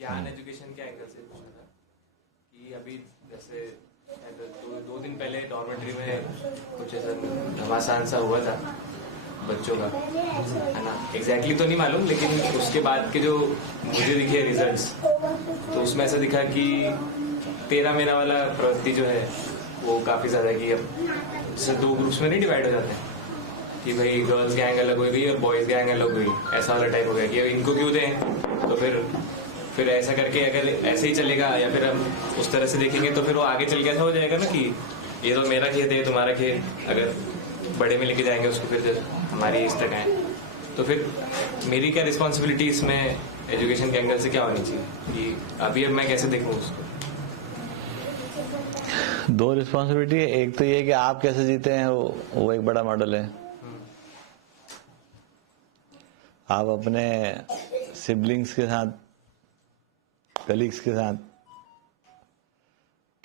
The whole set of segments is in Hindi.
ज्ञान एजुकेशन के एंगल से पूछना था कि अभी जैसे दो दिन पहले डॉर्मेट्री में कुछ ऐसा घमासान सा हुआ था बच्चों का, है ना। एग्जैक्टली तो नहीं मालूम, लेकिन उसके बाद के जो मुझे दिखे रिजल्ट्स, तो उसमें ऐसा दिखा कि तेरा मेरा वाला प्रवृत्ति जो है वो काफी ज्यादा है कि अब जैसे दो ग्रुप्स में नहीं डिवाइड हो जाते हैं कि भाई गर्ल्स गैंग अलग हो गई और बॉयज गैंग अलग हो गई, ऐसा वाला टाइप हो गया कि इनको क्यों दें। तो फिर ऐसा करके अगर ऐसे ही चलेगा या फिर हम उस तरह से देखेंगे तो फिर वो आगे चल के ऐसा हो जाएगा ना कि ये तो मेरा खेत है, तुम्हारा खेत, अगर बड़े में लेके जाएंगे उसको फिर हमारी इस तक है। तो फिर मेरी क्या रिस्पॉन्सिबिलिटी इसमें एजुकेशन के एंगल से क्या होनी चाहिए कि अभी अब मैं कैसे देखूँ उसको? दो रिस्पॉन्सिबिलिटी है। एक तो ये कि आप कैसे जीते हैं वो एक बड़ा मॉडल है। आप अपने सिबलिंग्स के साथ, कलीग्स के साथ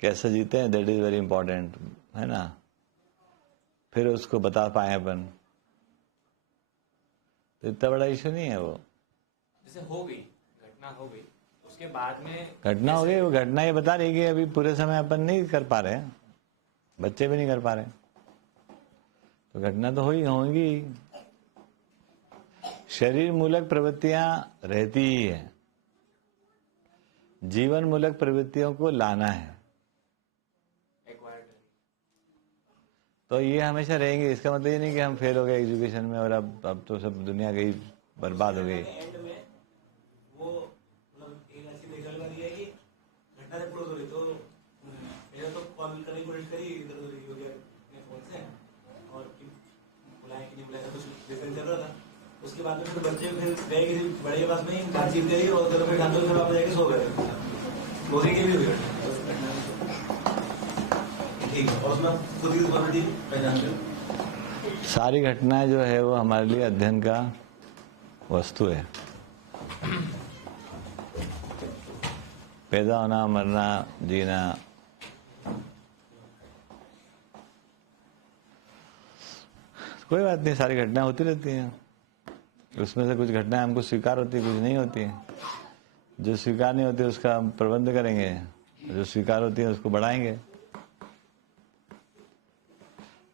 कैसे जीते हैं, दैट इज वेरी इंपॉर्टेंट, है ना। फिर उसको बता पाए अपन, तो इतना बड़ा इशू नहीं है वो। जैसे हो गई घटना, हो गई उसके बाद में घटना हो गई, वो घटना ये बता रही कि अभी पूरे समय अपन नहीं कर पा रहे हैं, बच्चे भी नहीं कर पा रहे, तो घटना तो होंगी। शरीर मूलक प्रवृत्तियां रहती ही है, जीवन मूलक प्रवृत्तियों को लाना है, तो ये हमेशा रहेंगे। इसका मतलब ये नहीं कि हम फेल हो गए एजुकेशन में और अब तो सब दुनिया गई, बर्बाद हो गई। एंड में वो मतलब एक ऐसी देखने वाली है कि घटना जब क्लोज हो गई तो मेरा तो कॉल करने की कोशिश करी इधर उधर हो गया अपने फोन से, और कि बुलाए कि नहीं बुलाया, कुछ डिफरेंस चल रहा था। उसके बाद में फिर बच्चे फिर गए किसी बड़े के पास में, बातचीत करी और घर में ढांडो फिर वापस जाके सो गए। क्लोजिंग की भी हुई ठीक है, और उसमें खुद की रिस्पॉन्सिबिलिटी पहचानते हो। सारी घटनाएं जो है वो हमारे लिए अध्ययन का वस्तु है। पैदा होना, मरना, जीना, कोई बात नहीं, सारी घटनाएं होती रहती हैं। उसमें से कुछ घटनाएं हमको स्वीकार होती है, कुछ नहीं होती है। जो स्वीकार नहीं होती उसका हम प्रबंध करेंगे, जो स्वीकार होती है उसको बढ़ाएंगे।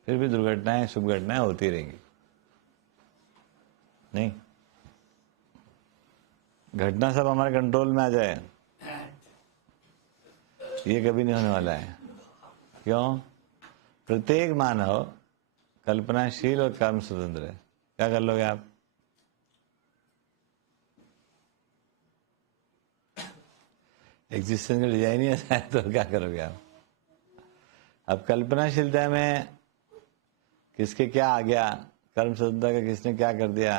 फिर भी दुर्घटनाएं, शुभ घटनाएं होती रहेंगी। नहीं, घटना सब हमारे कंट्रोल में आ जाए ये कभी नहीं होने वाला है। क्यों? प्रत्येक मानव कल्पनाशील और कर्म स्वतंत्र है। क्या कर लोगे आप? एग्जिस्टेंस का डिजाइन ही ऐसा है, तो क्या करोगे आप? अब कल्पनाशीलता में किसके क्या आ गया, कर्म स्वतंत्रता का किसने क्या कर दिया,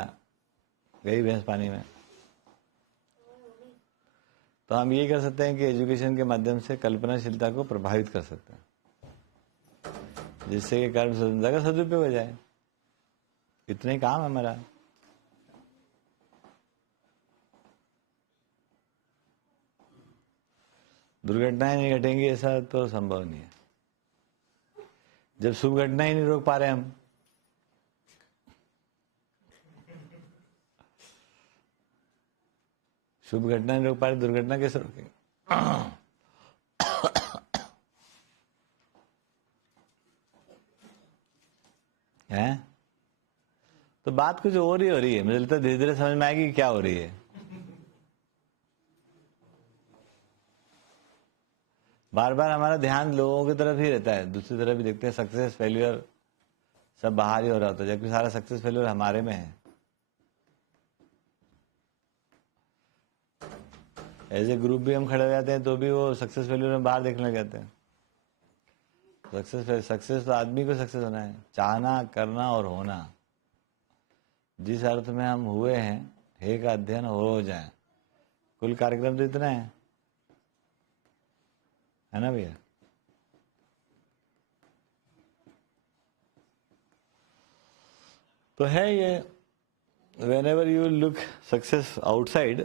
गई भैंस पानी में। तो हम ये कर सकते हैं कि एजुकेशन के माध्यम से कल्पनाशीलता को प्रभावित कर सकते हैं, जिससे कि कर्म स्वतंत्रता का सदुपयोग हो जाए। इतना ही काम है हमारा। दुर्घटनाएं नहीं घटेंगी ऐसा तो संभव नहीं है। जब शुभ घटना ही नहीं रोक पा रहे हम, शुभ घटना नहीं रोक पा रहे, दुर्घटना कैसे रोकेंगे? हैं? तो बात कुछ और ही हो रही है। मुझे लगता है धीरे धीरे समझ में आएगी क्या हो रही है। बार बार हमारा ध्यान लोगों की तरफ ही रहता है, दूसरी तरफ भी देखते हैं। सक्सेस फेल्यूर सब बाहर ही हो रहा होता है, जबकि सारा सक्सेस फेल्यूर हमारे में है। एज ए ग्रुप भी हम खड़े हो जाते हैं तो भी वो सक्सेस फेल्यूर में बाहर देखने लग जाते हैं। सक्सेस तो आदमी को सक्सेस होना है, चाहना, करना और होना। जिस अर्थ में हम हुए हैं, हे का अध्ययन हो जाए। कुल कार्यक्रम तो इतना है ना भैया? तो है ये, whenever you look success outside,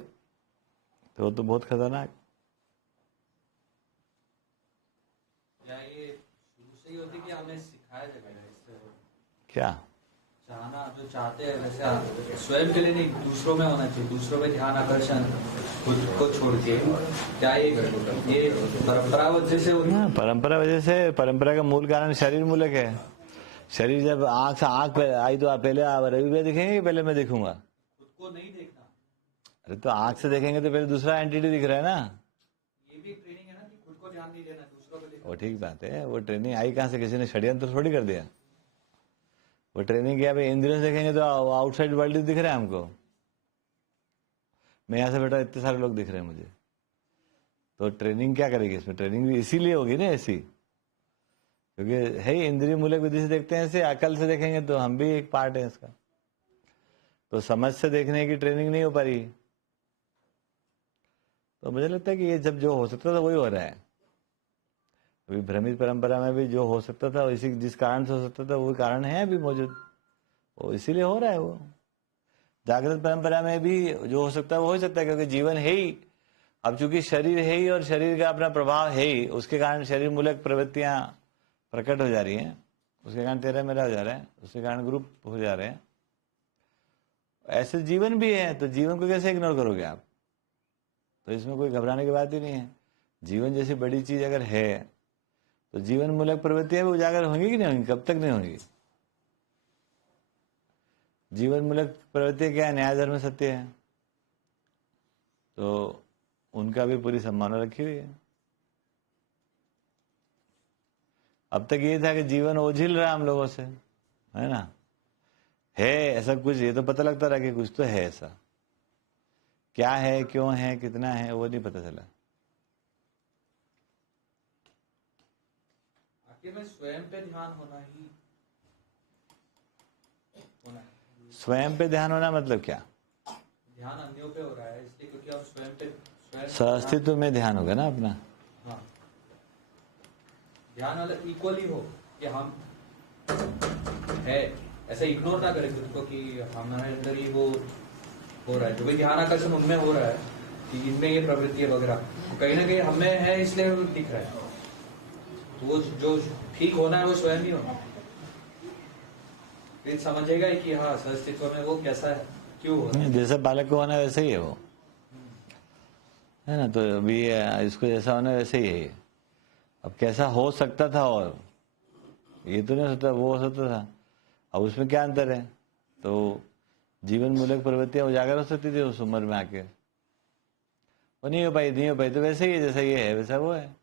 तो बहुत खतरनाक। या ये शुरू से ही होती कि हमें सिखाया जाएगा इससे? क्या चाहना जो चाहते हैं वैसे स्वयं के लिए नहीं, दूसरों में होना चाहिए, दूसरों में ध्यान आकर्षण, खुद को छोड़ के। क्या ये परंपरा वजह से होगी? परंपरा वजह से, परंपरा का मूल कारण शरीर मूलक है। शरीर जब आंख से आंख पे आई तो आप पहले रवि भाई दिखेंगे कि पहले मैं दिखूंगा? खुद को नहीं देखना। अरे तो आंख से देखेंगे तो पहले दूसरा एंटिटी दिख रहा है ना। ये भी ट्रेनिंग है ना कि खुद को ध्यान नहीं देना, दूसरों को देखना। वो ठीक बात है, वो ट्रेनिंग आई कहाँ से? किसी ने षड्यंत्र थोड़ी कर दिया। वो ट्रेनिंग क्या भाई? इंद्रियों से देखेंगे तो आउटसाइड वर्ल्ड दिख रहा है हमको। मैं यहाँ से बैठा, इतने सारे लोग दिख रहे हैं मुझे। तो ट्रेनिंग क्या करेगी इसमें? ट्रेनिंग भी इसीलिए होगी ना ऐसी, क्योंकि है ही इंद्रिय मूलक विधि से देखते हैं। ऐसे अकल से देखेंगे तो हम भी एक पार्ट है इसका। तो समझ से देखने की ट्रेनिंग नहीं हो पा रही। तो मुझे लगता है कि ये जब जो हो सकता था वही हो रहा है। अभी भ्रमित परंपरा में भी जो हो सकता था, इसी जिस कारण से हो सकता था वो कारण है अभी मौजूद, वो इसीलिए हो रहा है। वो जागृत परंपरा में भी जो हो सकता है वो हो सकता है, क्योंकि जीवन है ही। अब चूंकि शरीर है ही और शरीर का अपना प्रभाव है ही, उसके कारण शरीर मूलक प्रवृत्तियां प्रकट हो जा रही हैं। उसके कारण तेरा मेरा हो जा रहा है, उसके कारण ग्रुप हो जा रहे हैं। ऐसे जीवन भी है, तो जीवन को कैसे इग्नोर करोगे आप? तो इसमें कोई घबराने की बात ही नहीं है। जीवन जैसी बड़ी चीज अगर है तो जीवन मूलक प्रवृत्तियां भी उजागर होंगी कि नहीं होंगी? कब तक नहीं होंगी? जीवन मूलक प्रवृत्ति क्या है? न्याय धर्म सत्य है, तो उनका भी पूरी सम्मानना रखी हुई है। अब तक ये था कि जीवन ओझिल रहा हम लोगों से, है ना। है ऐसा कुछ, ये तो पता लगता रहा कि कुछ तो है ऐसा। क्या है, क्यों है, कितना है, वो नहीं पता चला। आखिर में स्वयं पे ध्यान होना ही होना है। स्वयं पे ध्यान होना मतलब क्या? ध्यान अन्यों पे हो रहा है इसलिए क्योंकि आप स्वयं पे सहअस्तित्व में ध्यान होगा ना अपना। हाँ, ध्यान वाला इक्वली हो कि हम है, ऐसे इग्नोर ना करें खुद को कि हमारे अंदर ही वो हो रहा है। जो भी ध्यान आकर्षण उनमें हो रहा है कि इनमें ये प्रवृत्ति है वगैरह, कहीं ना कहीं हमें है इसलिए वो दिख रहा है। तो वो जो ठीक होना है वो स्वयं ही होना। फिर समझेगा ही कि हाँ सहअस्तित्व में वो कैसा है, क्यों हो रहा है। जैसा बालक को होना है वैसे ही है वो, है ना। तो अभी इसको जैसा होना है वैसे ही है। अब कैसा हो सकता था, और ये तो नहीं हो सकता, वो हो सकता था। अब उसमें क्या अंतर है? तो जीवन मूलक प्रवृत्तियां उजागर हो सकती थी उस उम्र में आके, वो नहीं हो पाई, नहीं हो पाई। तो वैसे ही है, जैसा ये है वैसा वो है।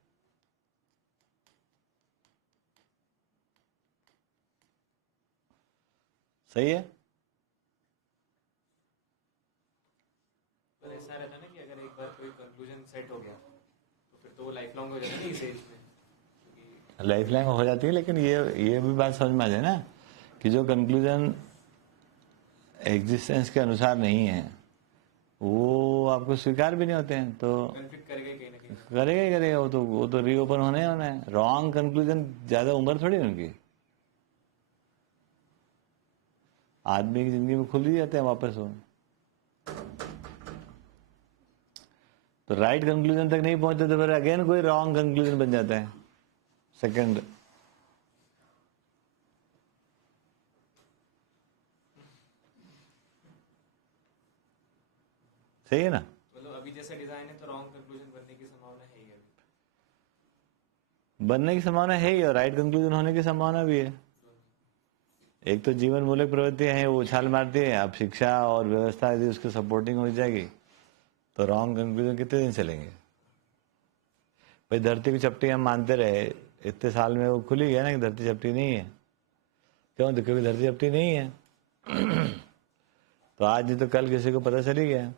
सही है। पर ऐसा रहता ना कि अगर एक बार कोई कंक्लूजन सेट हो गया तो फिर तो वो लाइफ लॉन्ग हो जाता है ना इस एज में। लाइफ लाइन हो जाती है, लेकिन ये भी बात समझ में आ जाए ना कि जो कंक्लूजन एग्जिस्टेंस के अनुसार नहीं है वो आपको स्वीकार भी नहीं होते हैं। तो कन्फ्लिक्ट करेगा कहीं ना कहीं। करेगा ही करेगा, वो तो रीओपन होने ही होना है। रॉन्ग कंक्लूजन ज्यादा उम्र थोड़ी है उनकी। आदमी की जिंदगी में खुल ही जाते हैं वापस वो। तो राइट कंक्लूजन तक नहीं पहुंचते तो फिर अगेन कोई रॉन्ग कंक्लूजन बन जाता है सेकंड। सही है ना। मतलब अभी जैसा डिजाइन है तो रॉन्ग कंक्लूजन बनने की संभावना है ही अभी। बनने की संभावना है ही, और राइट कंक्लूजन होने की संभावना भी है। एक तो जीवन मूलक प्रवृत्ति है, वो उछाल मारती है। अब शिक्षा और व्यवस्था यदि उसकी सपोर्टिंग हो जाएगी तो रॉन्ग कंक्लूजन कितने दिन चलेंगे? भाई धरती की चपटी हम मानते रहे, इतने साल में वो खुल ही गया ना कि धरती चपटी नहीं है। क्यों? तो क्योंकि धरती चपटी नहीं है। तो आज नहीं तो कल किसी को पता चल ही गया।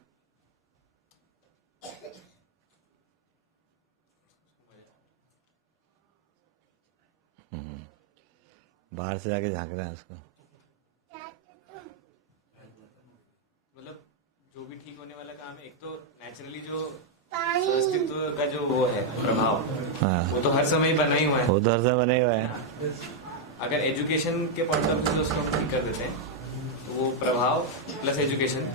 बाहर से जाके झांक रहे हैं उसको। मतलब जो भी ठीक होने वाला काम है, एक तो नेचुरली जो अस्तित्व का जो वो है प्रभाव, हाँ, वो तो हर समय बना ही हुआ है। वो तो हर समय बना ही हुआ है। अगर एजुकेशन के पॉइंट ऑफ व्यू से उसको हम ठीक कर देते हैं तो वो प्रभाव प्लस एजुकेशन।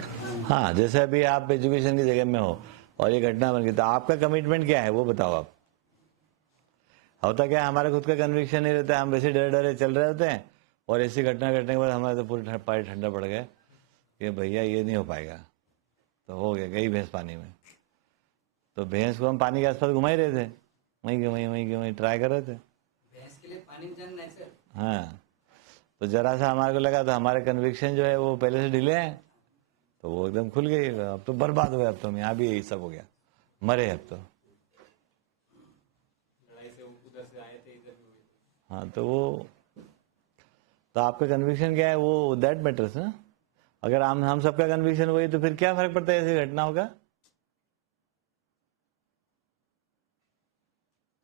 हाँ, जैसे अभी आप एजुकेशन की जगह में हो और ये घटना बन गई, तो आपका कमिटमेंट क्या है वो बताओ आप। होता क्या है, हमारा खुद का कन्विक्शन नहीं रहता है, हम वैसे डरे डरे चल रहे होते हैं और ऐसी घटना घटने के बाद हमारे तो पूरी पानी ठंडा पड़ गया कि भैया ये नहीं हो पाएगा। तो हो गया, गई भैंस पानी में। तो भैंस को हम पानी के आसपास घुमा ही रहे थे, वहीं ट्राई कर रहे थे। भैंस के लिए पानी में जाना नेचर। हाँ, तो जरा सा हमारे को लगा, तो हमारे कन्विक्शन जो है वो पहले से ढीले हैं, तो वो एकदम खुल गई। अब तो बर्बाद हो गया, अब तो यहाँ भी यही सब हो गया, मरे अब तो। लड़ाई से उधर से आए थे, इधर भी हुई थी। हाँ, तो आपका कन्विक्शन क्या है, वो दैट मैटर्स ना। अगर हम सबका कन्विक्शन वही, तो फिर क्या फर्क पड़ता है ऐसी घटनाओं का।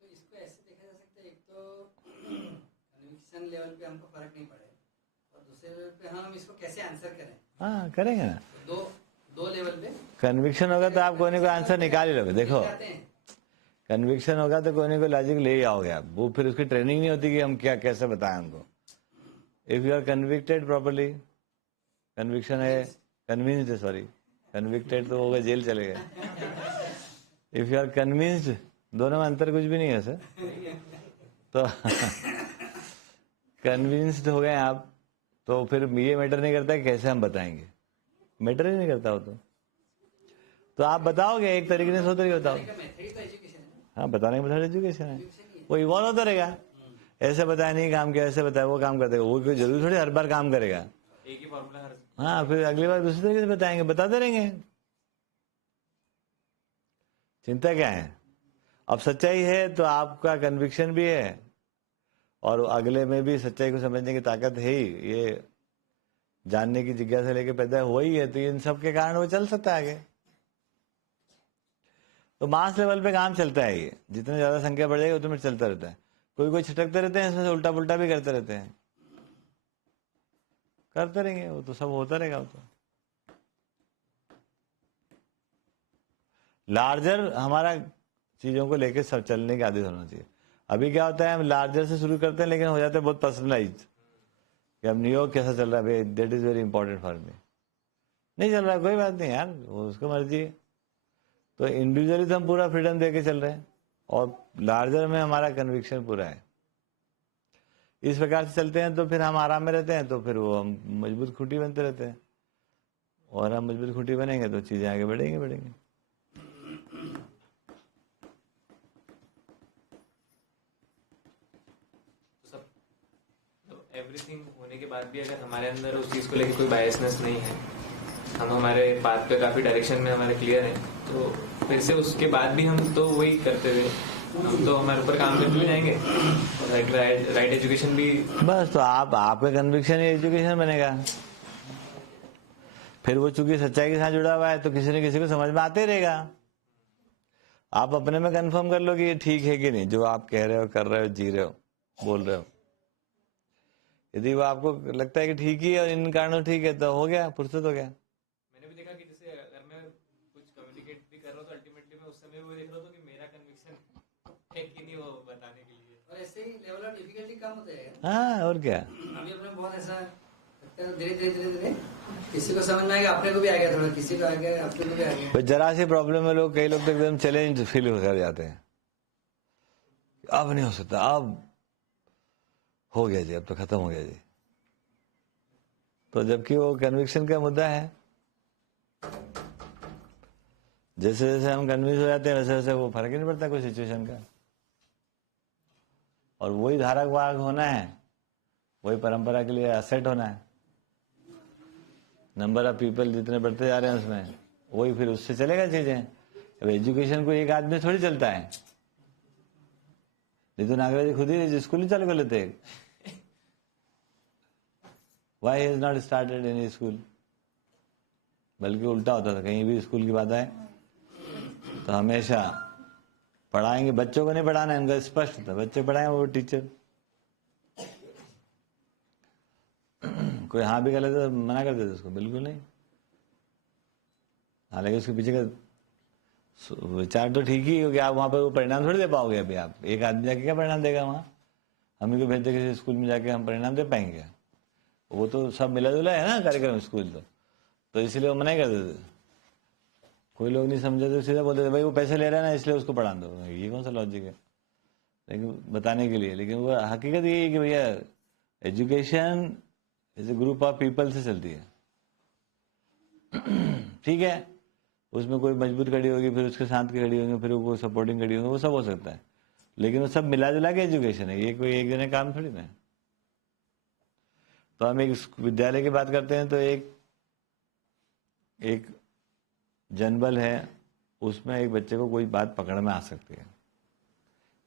तो इसको ऐसे देखा जा सकता है, एक तो कन्विक्शन लेवल पे हमको फर्क नहीं पड़े, और दूसरे लेवल पे हम इसको कैसे आंसर करें। हाँ, करेंगे ना। दो लेवल पे कन्विक्शन होगा तो आप कोई ना कोई आंसर निकाल ही लोगे। देखो, जाते हैं। कन्विक्शन होगा तो कोई ना कोई लॉजिक ले ही आओगे आप। वो फिर उसकी ट्रेनिंग नहीं होती कि हम क्या कैसे बताएं उनको। If you are convicted properly, conviction है, कन्विंस्ड, सॉरी, कन्विक्टेड तो होगा जेल चले गए। इफ यू आर कन्विंस्ड, दोनों में अंतर कुछ भी नहीं है सर। तो कन्विंस्ड हो गए आप, तो फिर ये मैटर नहीं करता कि कैसे हम बताएंगे, मैटर ही नहीं करता हो। तो आप बताओगे एक तरीके से, 100 तरीके बताओगे। मेथड ही तो एजुकेशन है। हाँ, बताने का मतलब एजुकेशन है। वो इवॉल्व होता रहेगा। ऐसे बताया नहीं काम किया, ऐसे बताया वो काम कर देगा। वो कोई जरूरी थोड़ी हर बार काम करेगा। एक ही फॉर्मूला हर। हाँ, फिर अगली बार दूसरी तरीके से बताएंगे, बताते रहेंगे। चिंता क्या है। अब सच्चाई है तो आपका कन्विक्शन भी है, और अगले में भी सच्चाई को समझने की ताकत है ही। ये जानने की जिज्ञासा लेके पैदा हुआ ही है, तो इन सब के कारण वो चल सकता है आगे। तो मास लेवल पे काम चलता है ये। जितने ज्यादा संख्या बढ़ जाएगी उतने चलता रहता है। कोई छिटकते रहते हैं, इसमें से उल्टा पुल्टा भी करते रहते हैं। करते रहेंगे, वो तो सब होता रहेगा। वो तो लार्जर हमारा चीजों को लेके सब चलने की आदत होना चाहिए। अभी क्या होता है, हम लार्जर से शुरू करते हैं, लेकिन हो जाते हैं बहुत पर्सनलाइज्ड कि अब न्यूयॉर्क कैसा चल रहा है भाई, that is very important for me. नहीं चल रहा है, कोई बात नहीं यार, वो उसको मर्जी है। तो इंडिविजुअली तो हम पूरा फ्रीडम देके चल रहे हैं, और लार्जर में हमारा कन्विक्शन पूरा है। इस प्रकार से चलते हैं तो फिर हम आराम में रहते हैं, तो फिर वो हम मजबूत खूंटी बनते रहते हैं। और हम मजबूत खूंटी बनेंगे तो चीजें आगे बढ़ेंगे। एवरीथिंग होने के बाद भी अगर हमारे अंदर उस चीज़ को लेकर कोई बायसनेस नहीं है, हम हमारे पाथ पे काफ़ी डायरेक्शन में हमारे क्लियर है, तो फिर से उसके बाद भी हम तो वही करते हुए हम तो हमारे ऊपर काम करते हुए जाएंगे। राइट एजुकेशन भी बस, तो आपका कन्विक्शन ही एजुकेशन बनेगा। फिर वो चूंकि सच्चाई के साथ जुड़ा हुआ है, तो किसी न किसी को समझ में आते रहेगा। आप अपने में कंफर्म कर लो कि ये ठीक है कि नहीं, जो आप कह रहे हो, कर रहे हो, जी रहे हो, बोल रहे हो। यदि वो आपको लगता है कि ठीक ही है और इन कारणों ठीक है, तो हो गया, फुर्सत हो गया। मैंने भी देखा कि जैसे अगर मैं कुछ कम्युनिकेट भी कर रहा हूँ, तो अल्टीमेटली मैं उस समय वो देख रहा था कि मेरा कन्विक्शन है कि नहीं, वो बताने के लिए। और ऐसे ही लेवल ऑफ डिफिकल्टी कम होता है। हाँ, और क्या। अभी अपने बहुत ऐसा धीरे किसी को समझ में आ गया, अपने को भी आ गया, थोड़ा किसी को आ गया, अपने को भी आ गया। जरा सी प्रॉब्लम में लोग, कई लोग तो एकदम चैलेंज फील कर जाते हैं, अब नहीं हो सकता, अब हो गया जी, अब तो खत्म हो गया जी। तो जबकि वो कन्विक्शन का मुद्दा है। जैसे जैसे हम कन्विंस हो जाते हैं, वैसे वैसे वो फर्क ही नहीं पड़ता कोई सिचुएशन का। और वही धारक वाहक होना है, वही परंपरा के लिए असेट होना है। नंबर ऑफ पीपल जितने बढ़ते जा रहे हैं उसमें, वही फिर उससे चलेगा चीजें। अब एजुकेशन को एक आदमी थोड़ी चलता है। नहीं तो नागराज खुद ही स्कूल ही चालू कर लेते हैं। Why has not started in school. बल्कि उल्टा होता था, कहीं भी स्कूल की बात आए तो हमेशा पढ़ाएंगे, बच्चों को नहीं पढ़ाना है, इनका स्पष्ट था, बच्चे पढ़ाएंगे वो टीचर। कोई हाँ भी कर लेता तो मना कर देते उसको, बिल्कुल नहीं। हालांकि उसके पीछे का विचार तो ठीक ही हो गया। आप वहां पर वो परिणाम थोड़ी दे पाओगे। अभी आप एक आदमी जाके क्या परिणाम देगा वहां? हम ही को भेज दे किसी स्कूल में जाके हम परिणाम दे पाएंगे? वो तो सब मिला जुला है ना कार्यक्रम स्कूल। तो इसलिए वो मना ही कर देते। कोई लोग नहीं समझे तो सीधा बोलते थे भाई वो पैसे ले रहा है ना, इसलिए उसको पढ़ा दो। ये कौन सा लॉजिक है? लेकिन बताने के लिए, लेकिन वो हकीकत ये है कि भैया education is a group of people से चलती है। ठीक है, उसमें कोई मजबूत खड़ी होगी, फिर उसके साथ की खड़ी होंगी, फिर वो कोई सपोर्टिंग खड़ी होगी, वो सब हो सकता है, लेकिन वो सब मिला जुला के एजुकेशन है, ये कोई एक जने काम थोड़ी ना है। तो हम एक विद्यालय की बात करते हैं तो एक जनबल है, उसमें एक बच्चे को कोई बात पकड़ में आ सकती है।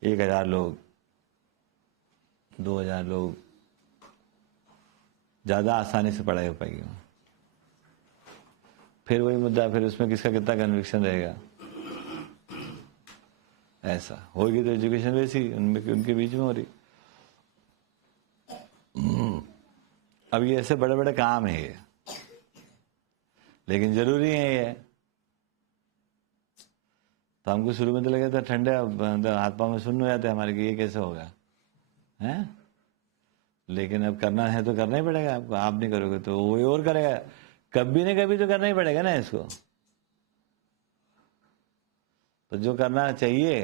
1000 लोग, 2000 लोग, ज्यादा आसानी से पढ़ाई हो पाएगी। फिर वही मुद्दा, फिर उसमें किसका कितना कन्विक्शन रहेगा, ऐसा होगी। तो एजुकेशन वैसी उनके बीच में हो रही। अब ये ऐसे बड़े बड़े काम है ये, लेकिन जरूरी है ये। तो हमको शुरू में तो लगे था ठंडे, हाथ पांव में सुन्न हो जाते हमारे कि ये कैसे होगा, हैं? लेकिन अब करना है तो करना ही पड़ेगा आपको। आप नहीं करोगे तो वही और करेगा, कभी न कभी तो करना ही पड़ेगा ना इसको। तो जो करना चाहिए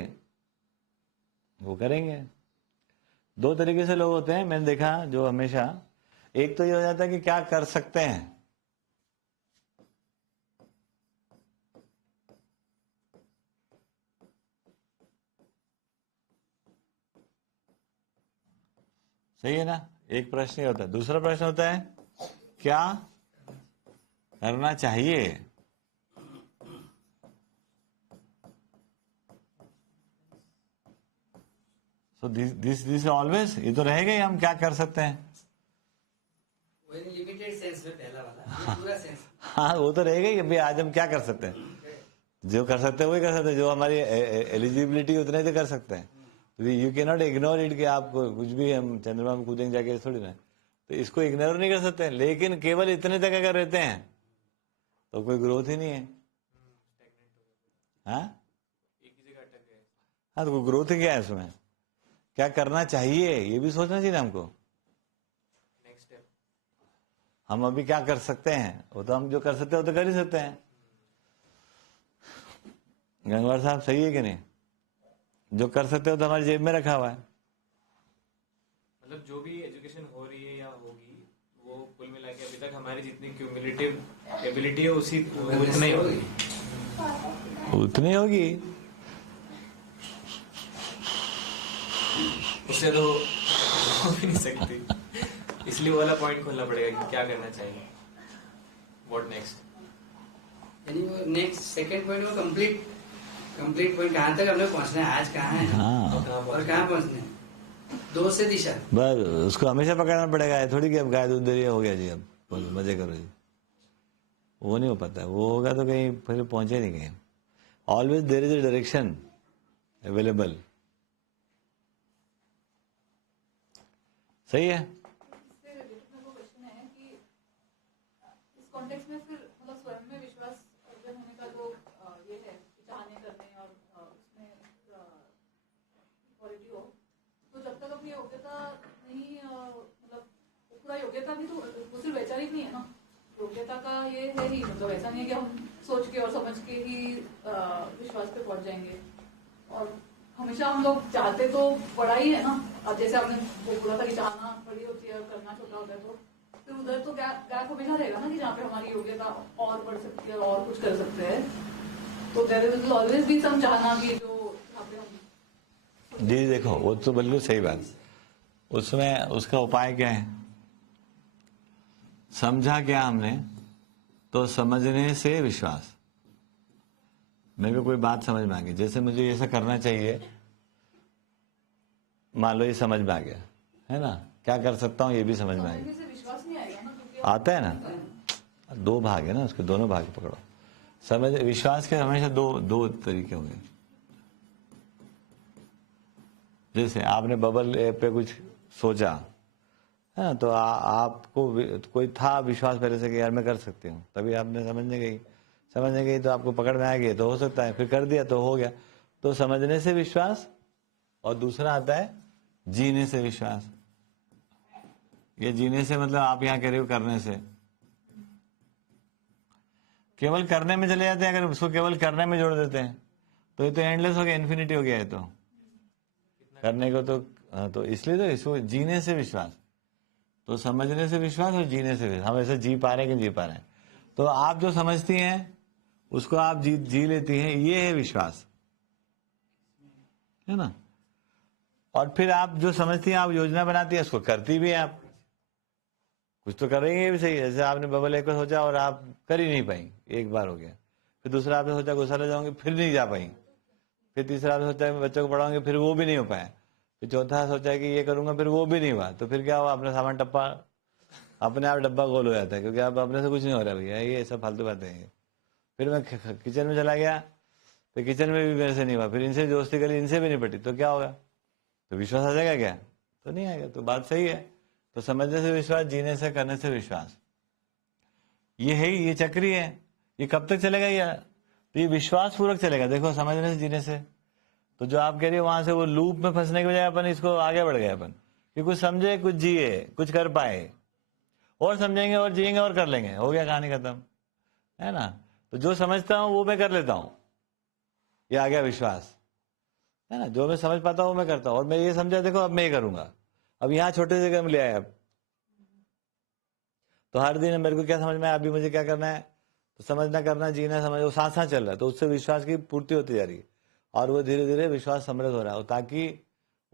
वो करेंगे। 2 तरीके से लोग होते हैं मैंने देखा, जो हमेशा, एक तो ये हो जाता है कि क्या कर सकते हैं, सही है ना, एक प्रश्न ये होता है। दूसरा प्रश्न होता है क्या करना चाहिए। सो दिस ऑलवेज, ये तो रहेगा ही, हम क्या कर सकते हैं। लिमिटेड सेंस में पहला वाला, पूरा सेंस। हाँ, वो तो रहेगा ही। अभी आज हम क्या कर सकते हैं, जो कर सकते हैं वही कर सकते हैं, जो हमारी एलिजिबिलिटी उतने तो कर सकते हैं। You can not ignore it कि आप कुछ भी हम चंद्रमा में कूदेंगे जाके, थोड़ी ना। तो इसको इग्नोर नहीं कर सकते, लेकिन केवल इतने तक अगर रहते हैं तो कोई ग्रोथ ही नहीं है। हाँ, एक ही जगह अटक गए। हाँ, तो कोई ग्रोथ ही क्या है इसमें। क्या करना चाहिए ये भी सोचना चाहिए हमको। नेक्स्ट स्टेप हम अभी क्या कर सकते हैं, वो तो हम जो कर सकते हैं वो तो कर ही सकते हैं। गंगवार साहब सही है कि नहीं, जो कर सकते हो तो हमारी जेब में रखा हुआ है। मतलब जो भी एजुकेशन हो रही है या होगी, वो कुल मिला के अभी तक हमारी जितनी क्यूमुलेटिव एबिलिटी है उसी उतना ही होगी। उतनी होगी, उससे तो हो भी नहीं सकती। इसलिए वो वाला पॉइंट खोलना पड़ेगा कि क्या करना चाहिए, व्हाट नेक्स्ट। यानी वो नेक्स्ट सेकंड पॉइंट वो कंप्लीट पॉइंट कहाँ तक हमने पहुँचना है, आज कहाँ है। हाँ, और कहाँ पहुँचना है, 2 से दिशा। बस उसको हमेशा पकड़ना पड़ेगा। थोड़ी कि अब गाय दूध दे रही है, हो गया जी, अब बोलो मजे करो जी, वो नहीं हो पाता। वो होगा तो कहीं फिर पहुंचे नहीं कहीं। Always there is a direction available. सही है। इससे रिलेटेड मेरे को क्वेश्चन है कि इस कॉन्टेक्स्ट में फिर मतलब स्वयं में विश्वास अर्जन होने का जो ये है कि चाहने करने और उसमें इक्वालिटी हो, तो जब तक अपनी योग्यता नहीं मतलब पूरा योग्यता भी तो वो सिर्फ वैचारिक नहीं है ना, योग्यता का ये है ही, मतलब ऐसा नहीं है कि हम सोच के और समझ के ही विश्वास पे पहुंच जाएंगे। और हमेशा हम लोग चाहते तो बड़ा ही है ना, अब जैसे आपने वो बोला था कि चाहना बड़ी होती है और करना छोटा होता है, तो फिर उधर तो गैप हमेशा रहेगा ना कि जहाँ पे हमारी योग्यता और बढ़ सकती है और कुछ कर सकते हैं। तो there will always be some चाहना कि जो यहाँ पे हम। जी देखो, वो तो बिल्कुल सही बात। उसमें उसका उपाय क्या है, समझा क्या हमने, तो समझने से विश्वास। मेरे को कोई बात समझ में आ गई, जैसे मुझे ऐसा करना चाहिए, मान लो ये समझ में आ गया है ना, क्या कर सकता हूँ ये भी समझ में आ गया। समझने से विश्वास नहीं आएगा ना, क्योंकि आता है ना, 2 भाग है ना उसके, दोनों भाग पकड़ो। समझ विश्वास के हमेशा दो तरीके होंगे। जैसे आपने बबल पे कुछ सोचा है ना, तो आपको कोई था विश्वास पहले से कि यार मैं कर सकती हूँ, तभी आपने समझने गई तो आपको पकड़ में आ गई, तो हो सकता है, फिर कर दिया तो हो गया। तो समझने से विश्वास, और दूसरा आता है जीने से विश्वास। ये जीने से मतलब आप यहाँ कह रहे हो करने से, केवल करने में चले जाते हैं। अगर उसको केवल करने में जोड़ देते हैं तो ये तो एंडलेस हो गया, इन्फिनिटी हो गया है। तो करने को तो इसलिए तो इसको जीने से विश्वास, तो समझने से विश्वास और जीने से विश्वास। हम ऐसे जी पा रहे हैं कि जी पा रहे हैं। तो आप जो समझती हैं उसको आप जी लेती हैं, ये है विश्वास, है ना। और फिर आप जो समझती हैं, आप योजना बनाती हैं, उसको करती भी हैं। आप कुछ तो कर रही है भी सही। जैसे आपने बबल एक बार सोचा और आप कर ही नहीं पाई, एक बार हो गया। फिर दूसरा आपने सोचा गुस्सा ले जाऊंगी, फिर नहीं जा पाई। फिर तीसरा आपने सोचा मैं बच्चों को पढ़ाऊंगी, फिर वो भी नहीं हो पाया। फिर चौथा सोचा कि ये करूंगा, फिर वो भी नहीं हुआ। तो फिर क्या हुआ, अपना सामान टप्पा, अपने आप डब्बा गोल हो जाता है, क्योंकि आप अपने से कुछ नहीं हो रहा भैया, ये सब फालतू बातें हैं। फिर मैं किचन में चला गया, तो किचन में भी मेरे से नहीं हुआ। फिर इनसे दोस्ती करी, इनसे भी नहीं पटी, तो क्या होगा, तो विश्वास आ जाएगा क्या, तो नहीं आएगा। तो बात सही है। तो समझने से विश्वास, जीने से, करने से विश्वास, ये है ही, ये चक्री है। ये कब तक चलेगा यार, तो ये विश्वास पूर्वक चलेगा। देखो समझने से, जीने से, तो जो आप कह रही हो वहां से वो लूप में फंसने के बजाय अपन इसको आगे बढ़ गए। अपन कि कुछ समझे, कुछ जिए, कुछ कर पाए, और समझेंगे और जिएंगे और कर लेंगे, हो गया कहानी खत्म, है ना। तो जो समझता हूं वो मैं कर लेता हूं, ये आ गया विश्वास, है ना। जो मैं समझ पाता हूं वो मैं करता हूं। और मैं ये समझा, देखो अब मैं ये करूंगा। अब यहाँ छोटे जगह में ले आया, अब तो हर दिन मेरे को क्या समझ में आया, अभी मुझे क्या करना है, तो समझना, करना, जीना, समझ, वो साथ साथ चल रहा है। तो उससे विश्वास की पूर्ति होती जा रही है, और वो धीरे धीरे विश्वास समृद्ध हो रहा है, ताकि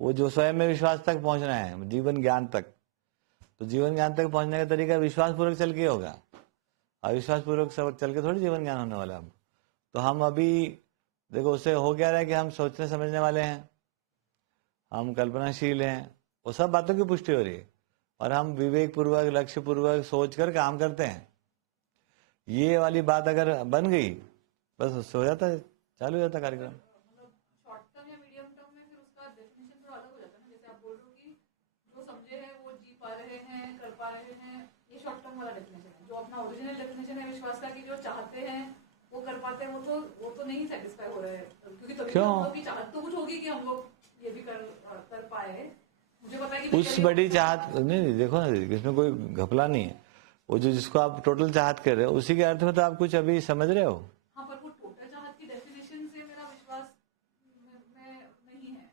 वो जो स्वयं में विश्वास तक पहुंचना है, जीवन ज्ञान तक। तो जीवन ज्ञान तक पहुंचने का तरीका विश्वास पूर्वक चल के होगा। अविश्वास पूर्वक सब चल के थोड़ी जीवन ज्ञान होने वाला है। तो हम अभी देखो उससे हो क्या रहा है कि हम सोचने समझने वाले हैं, हम कल्पनाशील हैं, वो सब बातों की पुष्टि हो रही है, और हम विवेक पूर्वक, लक्ष्य पूर्वक सोचकर काम करते हैं। ये वाली बात अगर बन गई, बस उससे हो जाता है, चालू हो जाता कार्यक्रम। मतलब शॉर्ट टर्म या मीडियम टर्म में फिर उसका डेफिनेशन थोड़ा अलग हो जाता है ना। जैसे आप बोल रहे हो कि जो समझे हैं वो जी पा रहे हैं, कर पा रहे हैं, ये शॉर्ट टर्म वाला डेफिनेशन है। जो अपना ओरिजिनल डेफिनेशन है विश्वास का, कि जो चाहते हैं वो कर पाते हैं, वो तो नहीं सेटिस्फाई हो रहे हैं। क्योंकि तभी क्यों? हम लोग की चाहत तो कुछ होगी कि हम लोग ये भी कर पाए। मुझे पता है कि उस बड़ी चाहत नहीं, देखो ना, इसमें कोई घपला नहीं है। वो जो जिसको आप टोटल चाहत कर रहे हो, उसी के अर्थ में तो आप कुछ अभी समझ रहे हो। हाँ, पर वो टोटल चाहत की डेफिनेशन से मेरा विश्वास में नहीं है।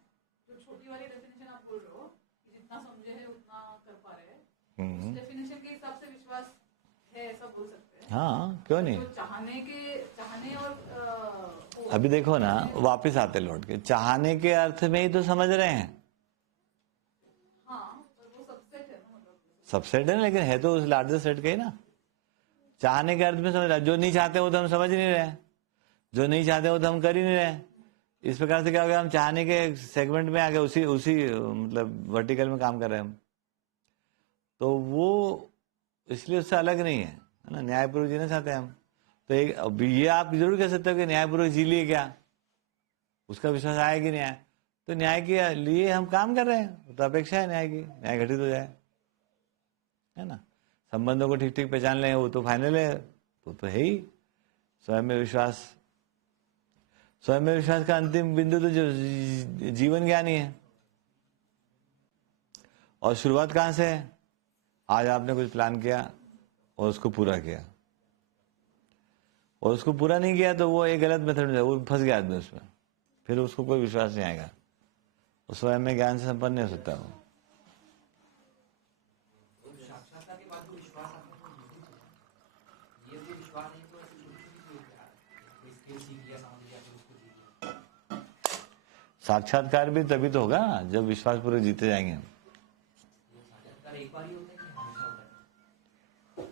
जो छोटी वाली डेफिनेशन आप बोल रहे हो कि जितना समझे है उतना कर पा रहे हैं, उस डेफिनेशन के हिसाब से विश्वास है, ऐसा बोल सकते हैं। हाँ, क्यों नहीं। तो चाहने और अभी देखो ना, वापिस आते लौट के, चाहने के अर्थ में ही तो समझ रहे हैं। हाँ, पर वो सबसेट है ना, मतलब सबसेट है ना, लेकिन है तो उस लार्जर सेट का ही ना। चाहने के अर्थ में समझ रहा, जो नहीं चाहते वो तो हम समझ नहीं रहे, जो नहीं चाहते वो तो हम कर ही नहीं रहे। इस प्रकार से क्या हो गया, हम चाहने के सेगमेंट में आ गए, उसी मतलब वर्टिकल में काम कर रहे हैं हम। तो वो इसलिए उससे अलग नहीं है ना। न्यायपूर्वक जीना चाहते हैं हम, तो एक ये आप जरूर कह सकते हो कि न्यायपूर्वक जी लिए क्या, उसका विश्वास आया कि नहीं आया। तो न्याय के लिए हम काम कर रहे हैं, तो अपेक्षा है न्याय की, न्याय घटित हो जाए, है ना। संबंधों को ठीक ठीक पहचान लें, वो तो फाइनल है, तो है ही स्वयं में विश्वास। स्वयं में विश्वास का अंतिम बिंदु तो जो जीवन ज्ञान ही है। और शुरुआत कहां से है, आज आपने कुछ प्लान किया और उसको पूरा किया, और उसको पूरा नहीं किया तो वो एक गलत मेथड में वो फंस गया आदमी उसमें, फिर उसको कोई विश्वास नहीं आएगा, वो स्वयं में ज्ञान से संपन्न नहीं हो सकता। वो साक्षात्कार के बाद तो विश्वास आता है, ये भी विश्वास नहीं तो ऐसे छोटी क्या कोई स्किल सीख लिया, समझ लिया, फिर उसको जी लिया। साक्षात्कार भी तभी तो होगा जब विश्वास पूर्वक जीते जाएंगे हम। साक्षात्कार एक बार ही होता है कि हमेशा होता है,